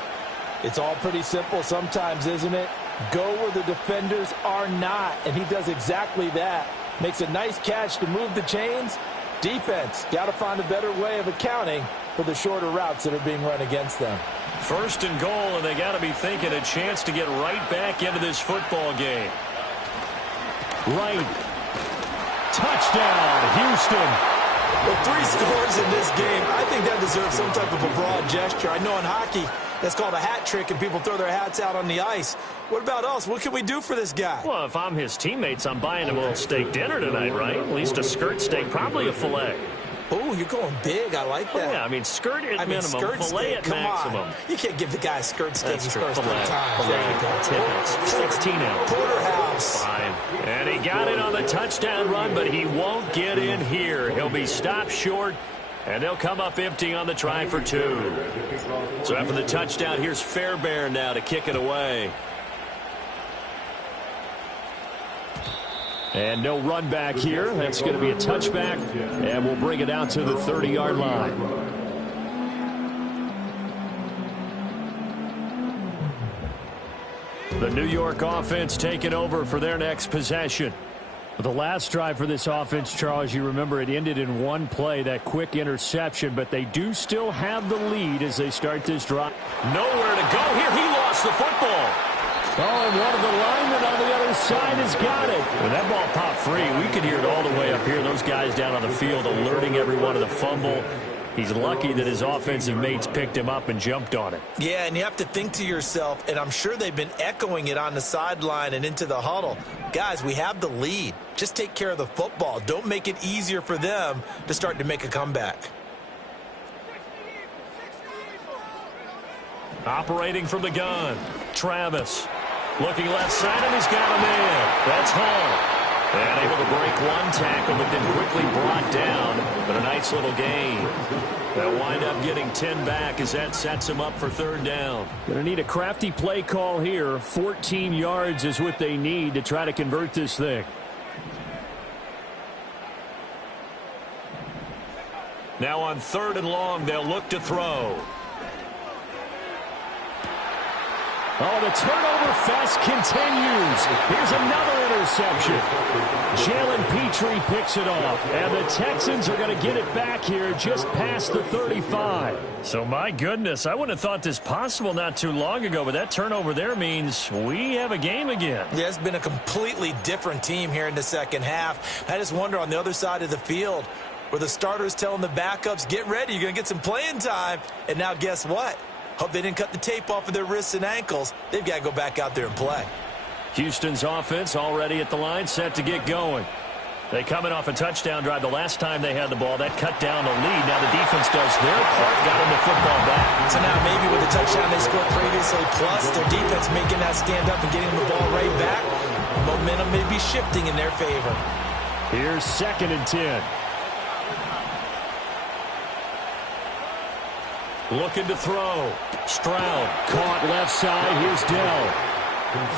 It's all pretty simple sometimes, isn't it? Go where the defenders are not, and he does exactly that. Makes a nice catch to move the chains. Defense, got to find a better way of accounting for the shorter routes that are being run against them. 1st and goal, and they got to be thinking a chance to get right back into this football game. Right. Touchdown, Houston. With 3 scores in this game, I think that deserves some type of a broad gesture. I know in hockey, that's called a hat trick, and people throw their hats out on the ice. What about us? What can we do for this guy? Well, if I'm his teammates, I'm buying him a little steak dinner tonight, right? At least a skirt steak, probably a filet. Oh, you're going big. I like that. Oh, yeah, I mean, skirt at minimum, filet at maximum. You can't give the guy a skirt steak his first 3 times. Tidbits. 16 ounce. Porterhouse. Fine. And he got it on the touchdown run, but he won't get in here. He'll be stopped short, and they'll come up empty on the try for 2. So after the touchdown, here's Fairbairn now to kick it away. And no run back here. That's going to be a touchback, and we'll bring it out to the 30-yard line. The New York offense taking over for their next possession. The last drive for this offense, Charles, you remember it ended in 1 play, that quick interception, but they do still have the lead as they start this drive. Nowhere to go here. He lost the football. Oh, and one of the linemen on the other side has got it. When that ball popped free, we could hear it all the way up here. Those guys down on the field alerting everyone of the fumble. He's lucky that his offensive mates picked him up and jumped on it. Yeah, and you have to think to yourself, and I'm sure they've been echoing it on the sideline and into the huddle. Guys, we have the lead. Just take care of the football. Don't make it easier for them to start to make a comeback. Operating from the gun, Travis. Looking left side, and he's got a man. That's Hall. And able to break 1 tackle, but then quickly brought down. But a nice little gain. They'll wind up getting 10 back as that sets him up for 3rd down. Going to need a crafty play call here. 14 yards is what they need to try to convert this thing. Now on 3rd and long, they'll look to throw. Oh, the turnover fest continues. Here's another interception. Jalen Petrie picks it off, and the Texans are going to get it back here just past the 35. So, my goodness, I wouldn't have thought this possible not too long ago, but that turnover there means we have a game again. Yeah, it's been a completely different team here in the second half. I just wonder on the other side of the field where the starters telling the backups, get ready, you're going to get some playing time. And now guess what? Hope they didn't cut the tape off of their wrists and ankles. They've got to go back out there and play. Houston's offense already at the line, set to get going. They coming off a touchdown drive the last time they had the ball. That cut down the lead. Now the defense does their part, got them the football back. So now maybe with the touchdown they scored previously, plus their defense making that stand up and getting the ball right back, momentum may be shifting in their favor. Here's 2nd and 10. Looking to throw. Stroud. Caught left side. Here's Dell.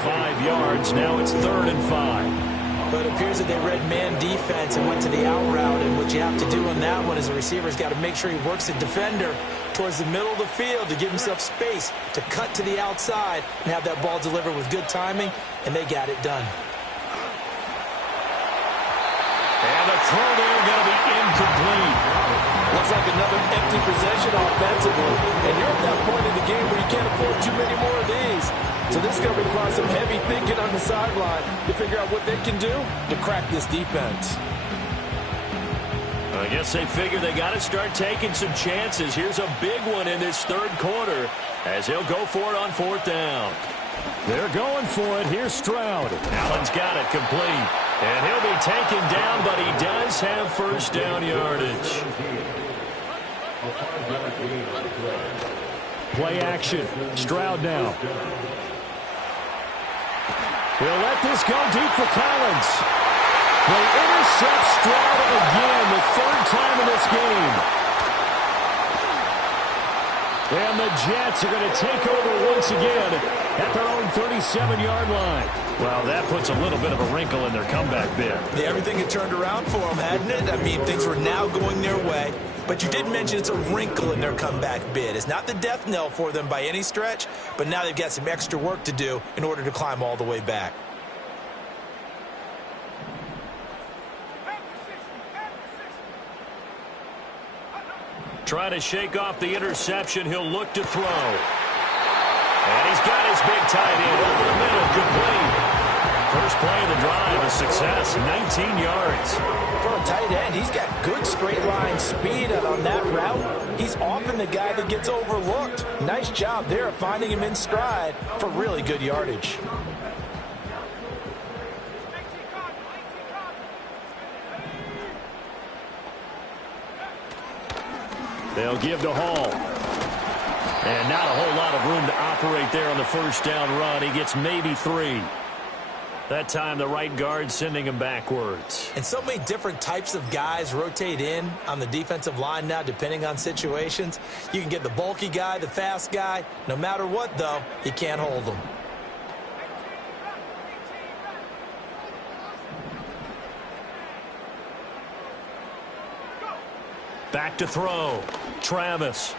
5 yards. Now it's 3rd and 5. But it appears that they read man defense and went to the out route. And what you have to do on that one is a receiver's got to make sure he works the defender towards the middle of the field to give himself space to cut to the outside and have that ball delivered with good timing. And they got it done. And the throw there going to be incomplete. Looks like another empty possession offensively. And you're at that point in the game where you can't afford too many more of these. So this is going to require some heavy thinking on the sideline to figure out what they can do to crack this defense. I guess they figure they got to start taking some chances. Here's a big one in this 3rd quarter as he'll go for it on 4th down. They're going for it. Here's Stroud. Allen's got it complete. And he'll be taken down, but he does have 1st down yardage. Play action. Stroud now. He'll let this go deep for Collins. They intercept Stroud again, the 3rd time in this game. And the Jets are going to take over once again at their own 37-yard line. Well, that puts a little bit of a wrinkle in their comeback bid. Yeah, everything had turned around for them, hadn't it? I mean, things were now going their way. But you did mention it's a wrinkle in their comeback bid. It's not the death knell for them by any stretch, but now they've got some extra work to do in order to climb all the way back. Trying to shake off the interception. He'll look to throw. And he's got his big tight end over the middle, complete. First play of the drive, a success, 19 yards. For a tight end, he's got good straight line speed, and on that route, he's often the guy that gets overlooked. Nice job there of finding him in stride for really good yardage. They'll give to Hall. And not a whole lot of room to operate there on the first down run. He gets maybe 3. That time the right guard sending him backwards. And so many different types of guys rotate in on the defensive line now depending on situations. You can get the bulky guy, the fast guy. No matter what, though, you can't hold them. Back to throw. Travis.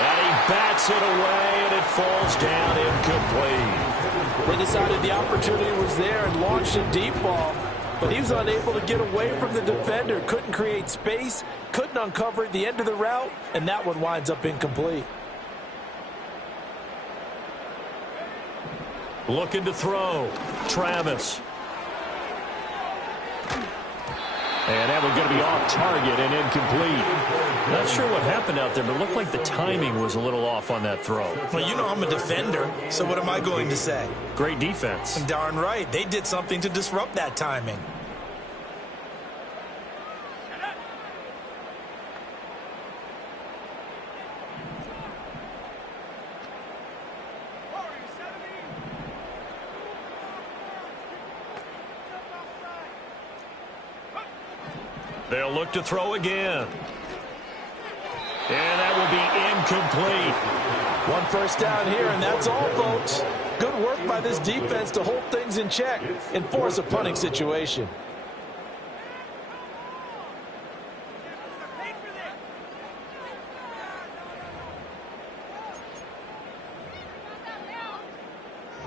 And he bats it away, and it falls down incomplete. They decided the opportunity was there and launched a deep ball, but he was unable to get away from the defender. Couldn't create space, couldn't uncover at the end of the route, and that one winds up incomplete. Looking to throw. Travis. And that one's going to be off target and incomplete. Not sure what happened out there, but it looked like the timing was a little off on that throw. Well, you know I'm a defender, so what am I going to say? Great defense. Darn right. They did something to disrupt that timing. They'll look to throw again. And that will be incomplete. One first down here, and that's all, folks. Good work by this defense to hold things in check and force a punting situation.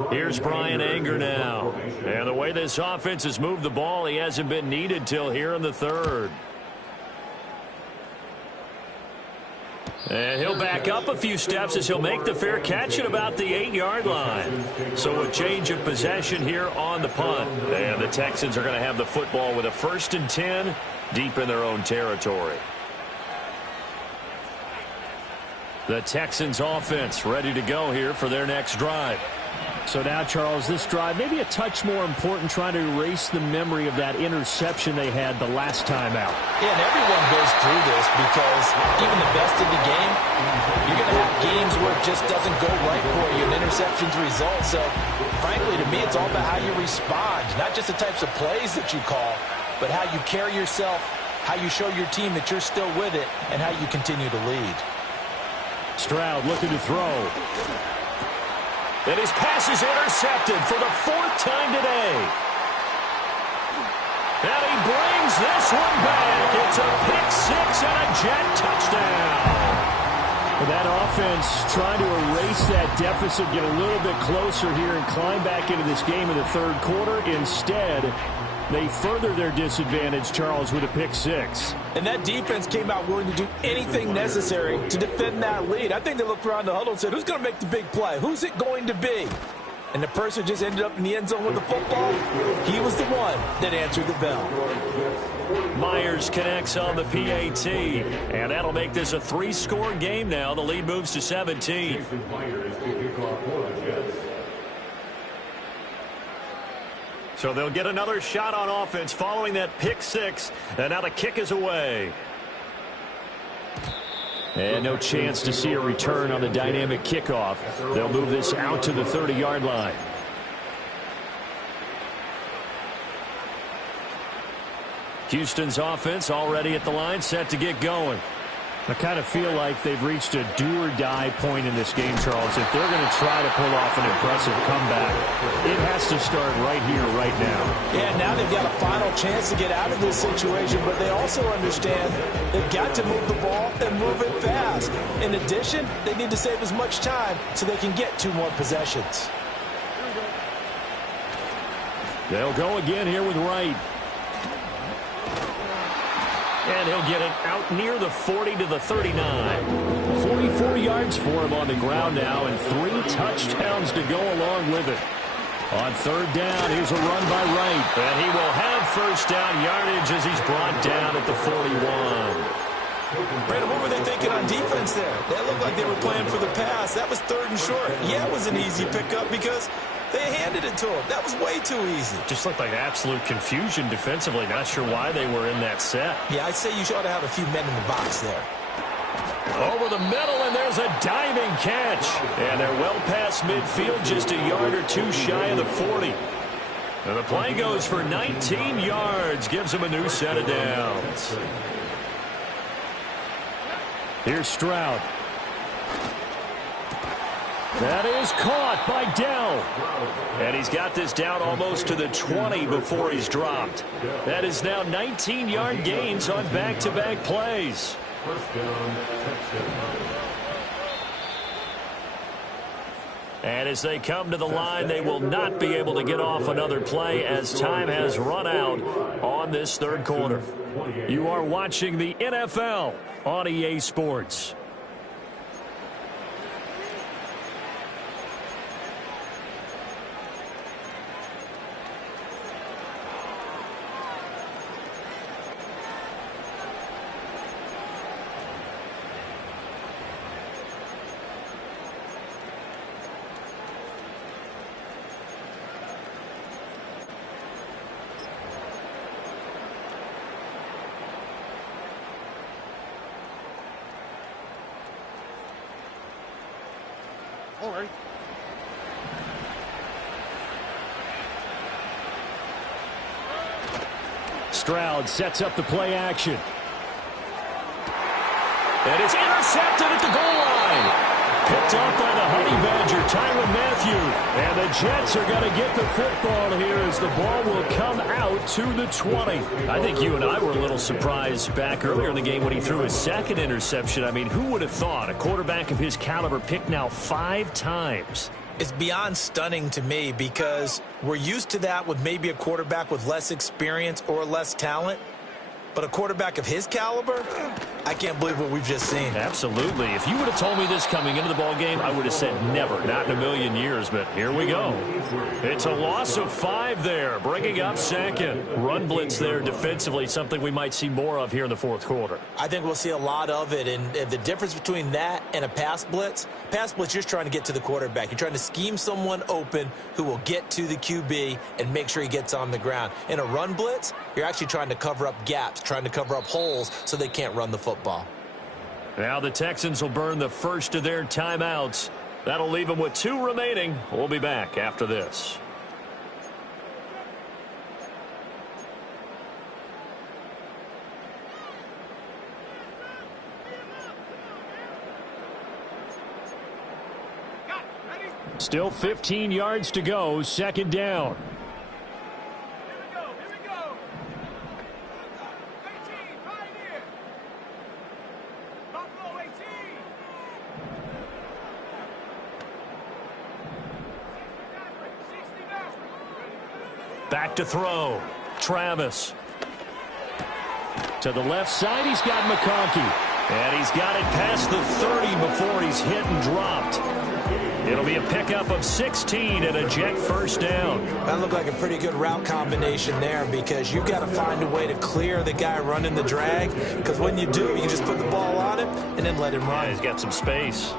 Here's Brian Anger now. And the way this offense has moved the ball, he hasn't been needed till here in the third. And he'll back up a few steps as he'll make the fair catch at about the 8-yard line. So a change of possession here on the punt. And the Texans are going to have the football with a 1st and 10 deep in their own territory. The Texans offense ready to go here for their next drive. So now, Charles, this drive maybe a touch more important, trying to erase the memory of that interception they had the last time out. Yeah, and everyone goes through this because even the best in the game, you're going to have games where it just doesn't go right for you, and interceptions result. So, frankly, to me, it's all about how you respond, not just the types of plays that you call, but how you carry yourself, how you show your team that you're still with it, and how you continue to lead. Stroud looking to throw. And his pass is intercepted for the 4th time today. And he brings this one back. It's a pick-6 and a Jet touchdown. That offense trying to erase that deficit, get a little bit closer here and climb back into this game in the third quarter. Instead, they further their disadvantage, Charles, with a pick-6. And that defense came out willing to do anything necessary to defend that lead. I think they looked around the huddle and said, who's going to make the big play? Who's it going to be? And the person just ended up in the end zone with the football. He was the one that answered the bell. Myers connects on the PAT. And that'll make this a 3-score game now. The lead moves to 17. So they'll get another shot on offense following that pick-6. And now the kick is away. And no chance to see a return on the dynamic kickoff. They'll move this out to the 30-yard line. Houston's offense already at the line, set to get going. I kind of feel like they've reached a do-or-die point in this game, Charles. If they're going to try to pull off an impressive comeback, it has to start right here, right now. Yeah, now they've got a final chance to get out of this situation, but they also understand they've got to move the ball and move it fast. In addition, they need to save as much time so they can get 2 more possessions. They'll go again here with Wright. And he'll get it out near the 40 to the 39. 44 yards for him on the ground now, and 3 touchdowns to go along with it. On third down, here's a run by Wright. And he will have first down yardage as he's brought down at the 41. Brandon, what were they thinking on defense there? They looked like they were playing for the pass. That was 3rd and short. Yeah, it was an easy pickup because they handed it to him. That was way too easy. Just looked like absolute confusion defensively. Not sure why they were in that set. Yeah, I'd say you ought to have a few men in the box there. Over the middle, and there's a diving catch. And they're well past midfield, just a yard or 2 shy of the 40. And the play goes for 19 yards. Gives them a new set of downs. Here's Stroud. That is caught by Dell. And he's got this down almost to the 20 before he's dropped. That is now 19-yard gains on back-to-back plays. First down, Texans. And as they come to the line, they will not be able to get off another play as time has run out on this third quarter. You are watching the NFL on EA Sports. Stroud sets up the play action. And it's intercepted at the goal line. Picked off by the Honey Badger, Tyrann Mathieu. And the Jets are going to get the football here as the ball will come out to the 20. I think you and I were a little surprised back earlier in the game when he threw his second interception. I mean, who would have thought a quarterback of his caliber picked now 5 times? It's beyond stunning to me because we're used to that with maybe a quarterback with less experience or less talent. But a quarterback of his caliber, I can't believe what we've just seen. Absolutely. If you would have told me this coming into the ball game, I would have said never, not in a million years. But here we go. It's a loss of 5 there, bringing up second. Run blitz there defensively, something we might see more of here in the fourth quarter. I think we'll see a lot of it. And the difference between that and a pass blitz, you're just trying to get to the quarterback. You're trying to scheme someone open who will get to the QB and make sure he gets on the ground. In a run blitz, you're actually trying to cover up gaps, trying to cover up holes so they can't run the football. Now the Texans will burn the first of their timeouts. That'll leave them with 2 remaining. We'll be back after this. Still 15 yards to go, second down. Back to throw. Travis. To the left side, he's got McConkey. And he's got it past the 30 before he's hit and dropped. It'll be a pickup of 16 and a Jet first down. That looked like a pretty good route combination there because you've got to find a way to clear the guy running the drag. Because when you do, you can just put the ball on him and then let him run. Yeah, he's got some space.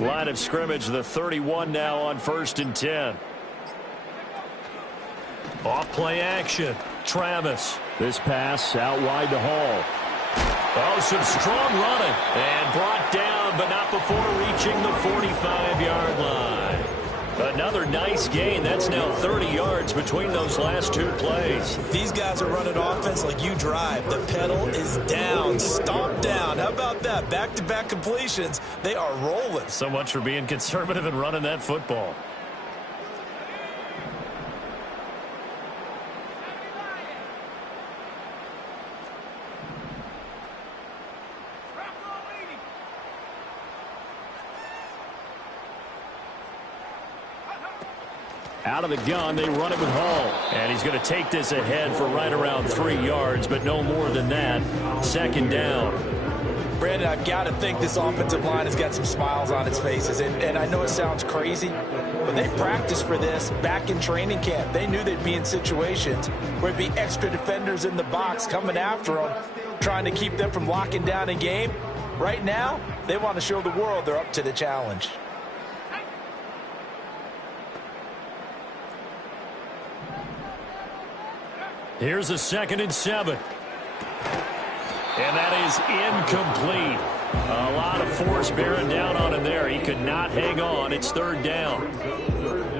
Line of scrimmage, the 31 now on 1st and 10. Off play action. Travis. This pass out wide to Hall. Oh, some strong running. And brought down, but not before reaching the 45-yard line. Another nice gain. That's now 30 yards between those last two plays. These guys are running offense like you drive. The pedal is down, stomp down. How about that? Back-to-back completions. They are rolling. So much for being conservative and running that football. Out of the gun, they run it with Hall. And he's going to take this ahead for right around 3 yards, but no more than that. Second down. Brandon, I've got to think this offensive line has got some smiles on its faces. And I know it sounds crazy, but they practiced for this back in training camp. They knew they'd be in situations where it'd be extra defenders in the box coming after them, trying to keep them from locking down a game. Right now, they want to show the world they're up to the challenge. Here's a 2nd and 7. And that is incomplete. A lot of force bearing down on him there. He could not hang on. It's 3rd down.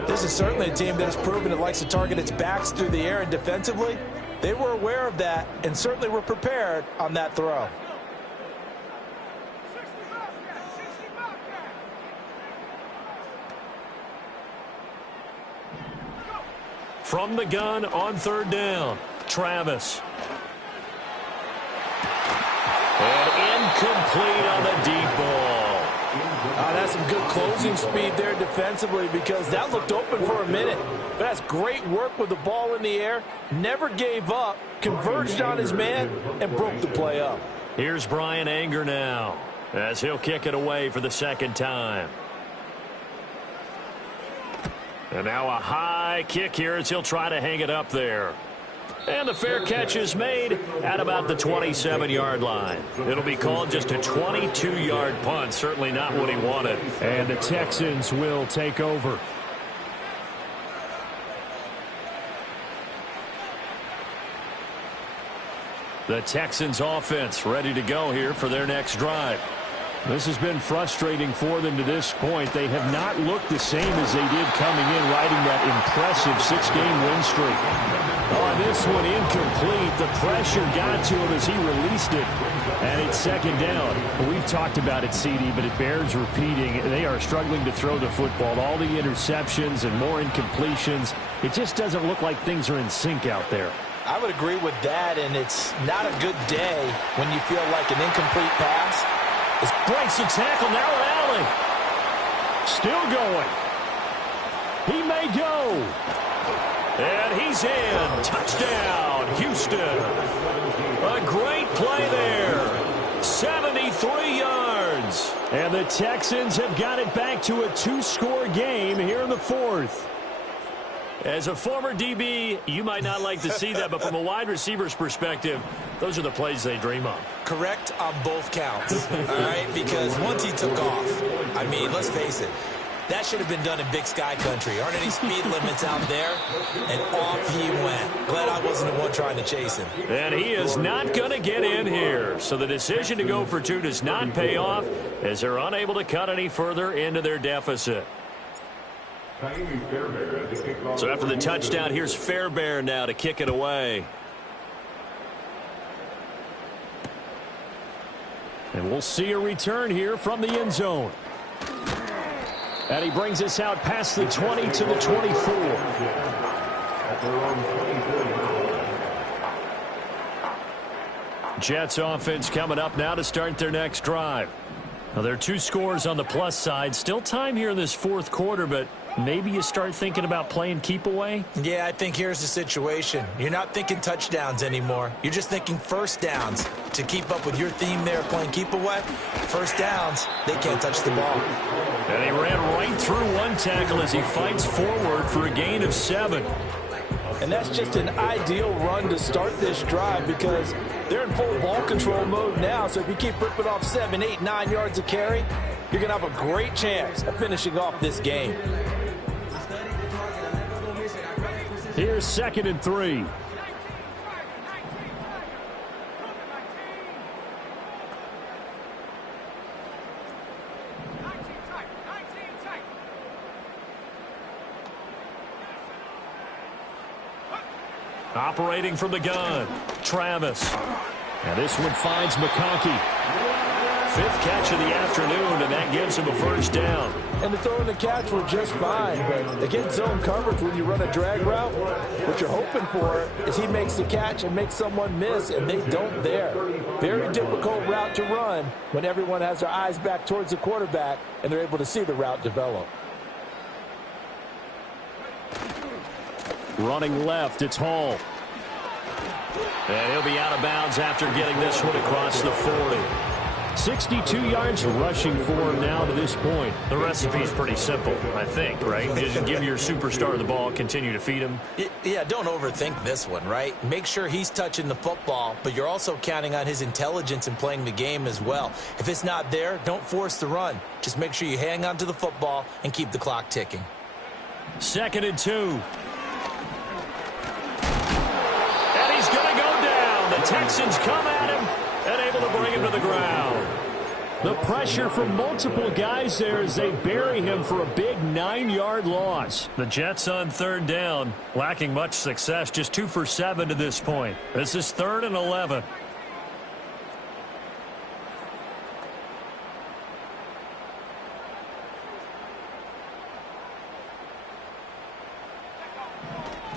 This is certainly a team that has proven it likes to target its backs through the air, and defensively, they were aware of that and certainly were prepared on that throw. From the gun on 3rd down, Travis. And incomplete on the deep ball. That's some good closing speed there defensively, because that looked open for a minute. But that's great work with the ball in the air. Never gave up, converged on his man, and broke the play up. Here's Brian Anger now, as he'll kick it away for the 2nd time. And now a high kick here as he'll try to hang it up there. And the fair catch is made at about the 27-yard line. It'll be called just a 22-yard punt. Certainly not what he wanted. And the Texans will take over. The Texans offense ready to go here for their next drive. This has been frustrating for them to this point. They have not looked the same as they did coming in, riding that impressive 6-game win streak. On this one, incomplete. The pressure got to him as he released it, and it's 2nd down. We've talked about it, CD, but it bears repeating. They are struggling to throw the football. All the interceptions and more incompletions. It just doesn't look like things are in sync out there. I would agree with that, and it's not a good day when you feel like an incomplete pass. It breaks the tackle, now an alley. Still going. He may go. And he's in. Touchdown, Houston. A great play there. 73 yards. And the Texans have got it back to a 2-score game here in the 4th. As a former DB, you might not like to see that, but from a wide receiver's perspective, those are the plays they dream of. Correct on both counts, all right? Because once he took off, I mean, let's face it, that should have been done in Big Sky country. Aren't any speed limits out there? And off he went. Glad I wasn't the one trying to chase him. And he is not going to get in here. So the decision to go for 2 does not pay off, as they're unable to cut any further into their deficit. So after the touchdown, here's Fairbairn now to kick it away. And we'll see a return here from the end zone. And he brings us out past the 20 to the 24. Jets offense coming up now to start their next drive. Now, there are 2 scores on the plus side. Still time here in this 4th quarter, but maybe you start thinking about playing keep away? Yeah, I think here's the situation. You're not thinking touchdowns anymore. You're just thinking first downs. To keep up with your theme there, playing keep away, first downs, they can't touch the ball. And he ran right through one tackle as he fights forward for a gain of 7. And that's just an ideal run to start this drive, because they're in full ball control mode now. So if you keep ripping off 7, 8, 9 yards of carry, you're going to have a great chance of finishing off this game. Here's 2nd and 3. Operating from the gun, Travis. Now this one finds McConkey. 5th catch of the afternoon, and that gives him a first down. And the throw and the catch were just fine, but against zone coverage when you run a drag route, what you're hoping for is he makes the catch and makes someone miss, and they don't there. Very difficult route to run when everyone has their eyes back towards the quarterback and they're able to see the route develop. Running left, it's Hall. And he'll be out of bounds after getting this one across the 40. 62 yards rushing for him now to this point. The recipe's pretty simple, I think, right? Just give your superstar the ball, continue to feed him. Yeah, don't overthink this one, right? Make sure he's touching the football, but you're also counting on his intelligence in playing the game as well. If it's not there, don't force the run. Just make sure you hang on to the football and keep the clock ticking. 2nd and 2. And he's going to go down. The Texans come at him and able to bring him to the ground. The pressure from multiple guys there as they bury him for a big 9-yard loss. The Jets on 3rd down, lacking much success, just 2 for 7 to this point. This is 3rd and 11.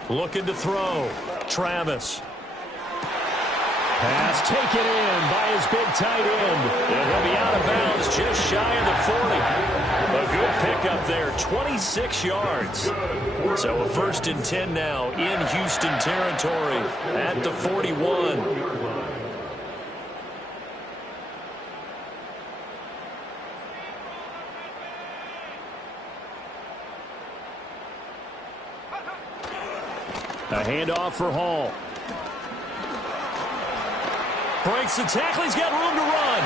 Looking to throw, Travis. Pass taken in by his big tight end. And he'll be out of bounds just shy of the 40. A good pickup there, 26 yards. So a 1st and 10 now in Houston territory at the 41. A handoff for Hall. Breaks the tackle. He's got room to run.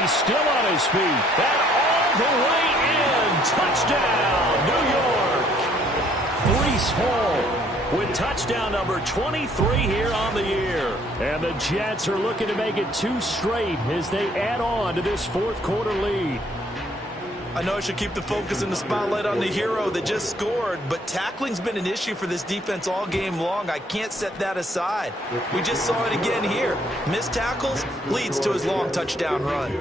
He's still on his feet. And all the way in. Touchdown, New York. Breece Hall with touchdown number 23 here on the year. And the Jets are looking to make it 2 straight as they add on to this 4th quarter lead. I know I should keep the focus and the spotlight on the hero that just scored, but tackling's been an issue for this defense all game long. I can't set that aside. We just saw it again here. Missed tackles leads to his long touchdown run.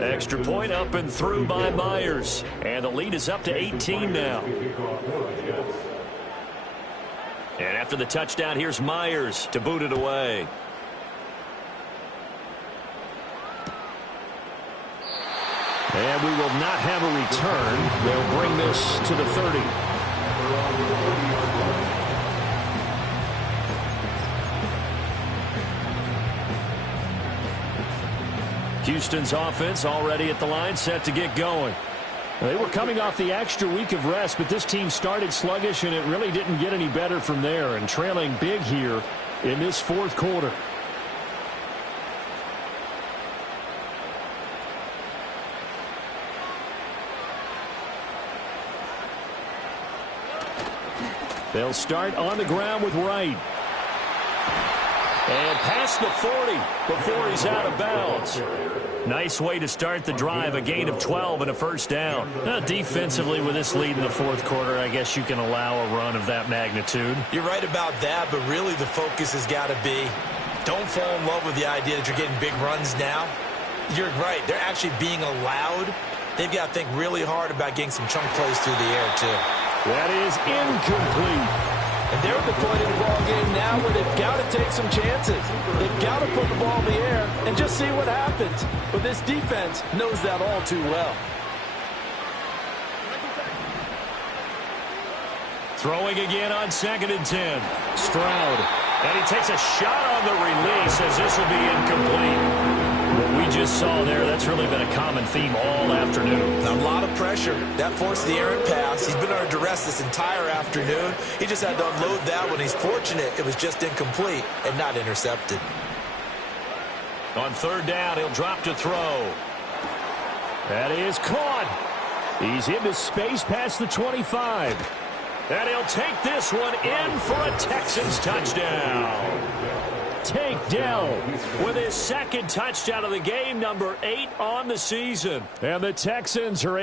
Extra point up and through by Myers. And the lead is up to 18 now. And after the touchdown, here's Myers to boot it away. And we will not have a return. They'll bring this to the 30. Houston's offense already at the line, set to get going. They were coming off the extra week of rest, but this team started sluggish, and it really didn't get any better from there, and trailing big here in this 4th quarter. They'll start on the ground with Wright. And past the 40 before he's out of bounds. Nice way to start the drive, a gain of 12 and a first down. Defensively, with this lead in the 4th quarter, I guess you can allow a run of that magnitude. You're right about that, but really the focus has got to be don't fall in love with the idea that you're getting big runs now. You're right. They're actually being allowed. They've got to think really hard about getting some chunk plays through the air, too. That is incomplete. And they're at the point in the ball game now where they've got to take some chances. They've got to put the ball in the air and just see what happens. But this defense knows that all too well. Throwing again on 2nd and 10. Stroud. And he takes a shot on the release as this will be incomplete. What we just saw there, that's really been a common theme all afternoon. A lot of pressure. That forced the errant pass. He's been under duress this entire afternoon. He just had to unload that one. He's fortunate it was just incomplete and not intercepted. On 3rd down, he'll drop to throw. That is caught. He's into space past the 25. And he'll take this one in for a Texans touchdown. Tank Dell with his 2nd touchdown of the game, number 8 on the season. And the Texans are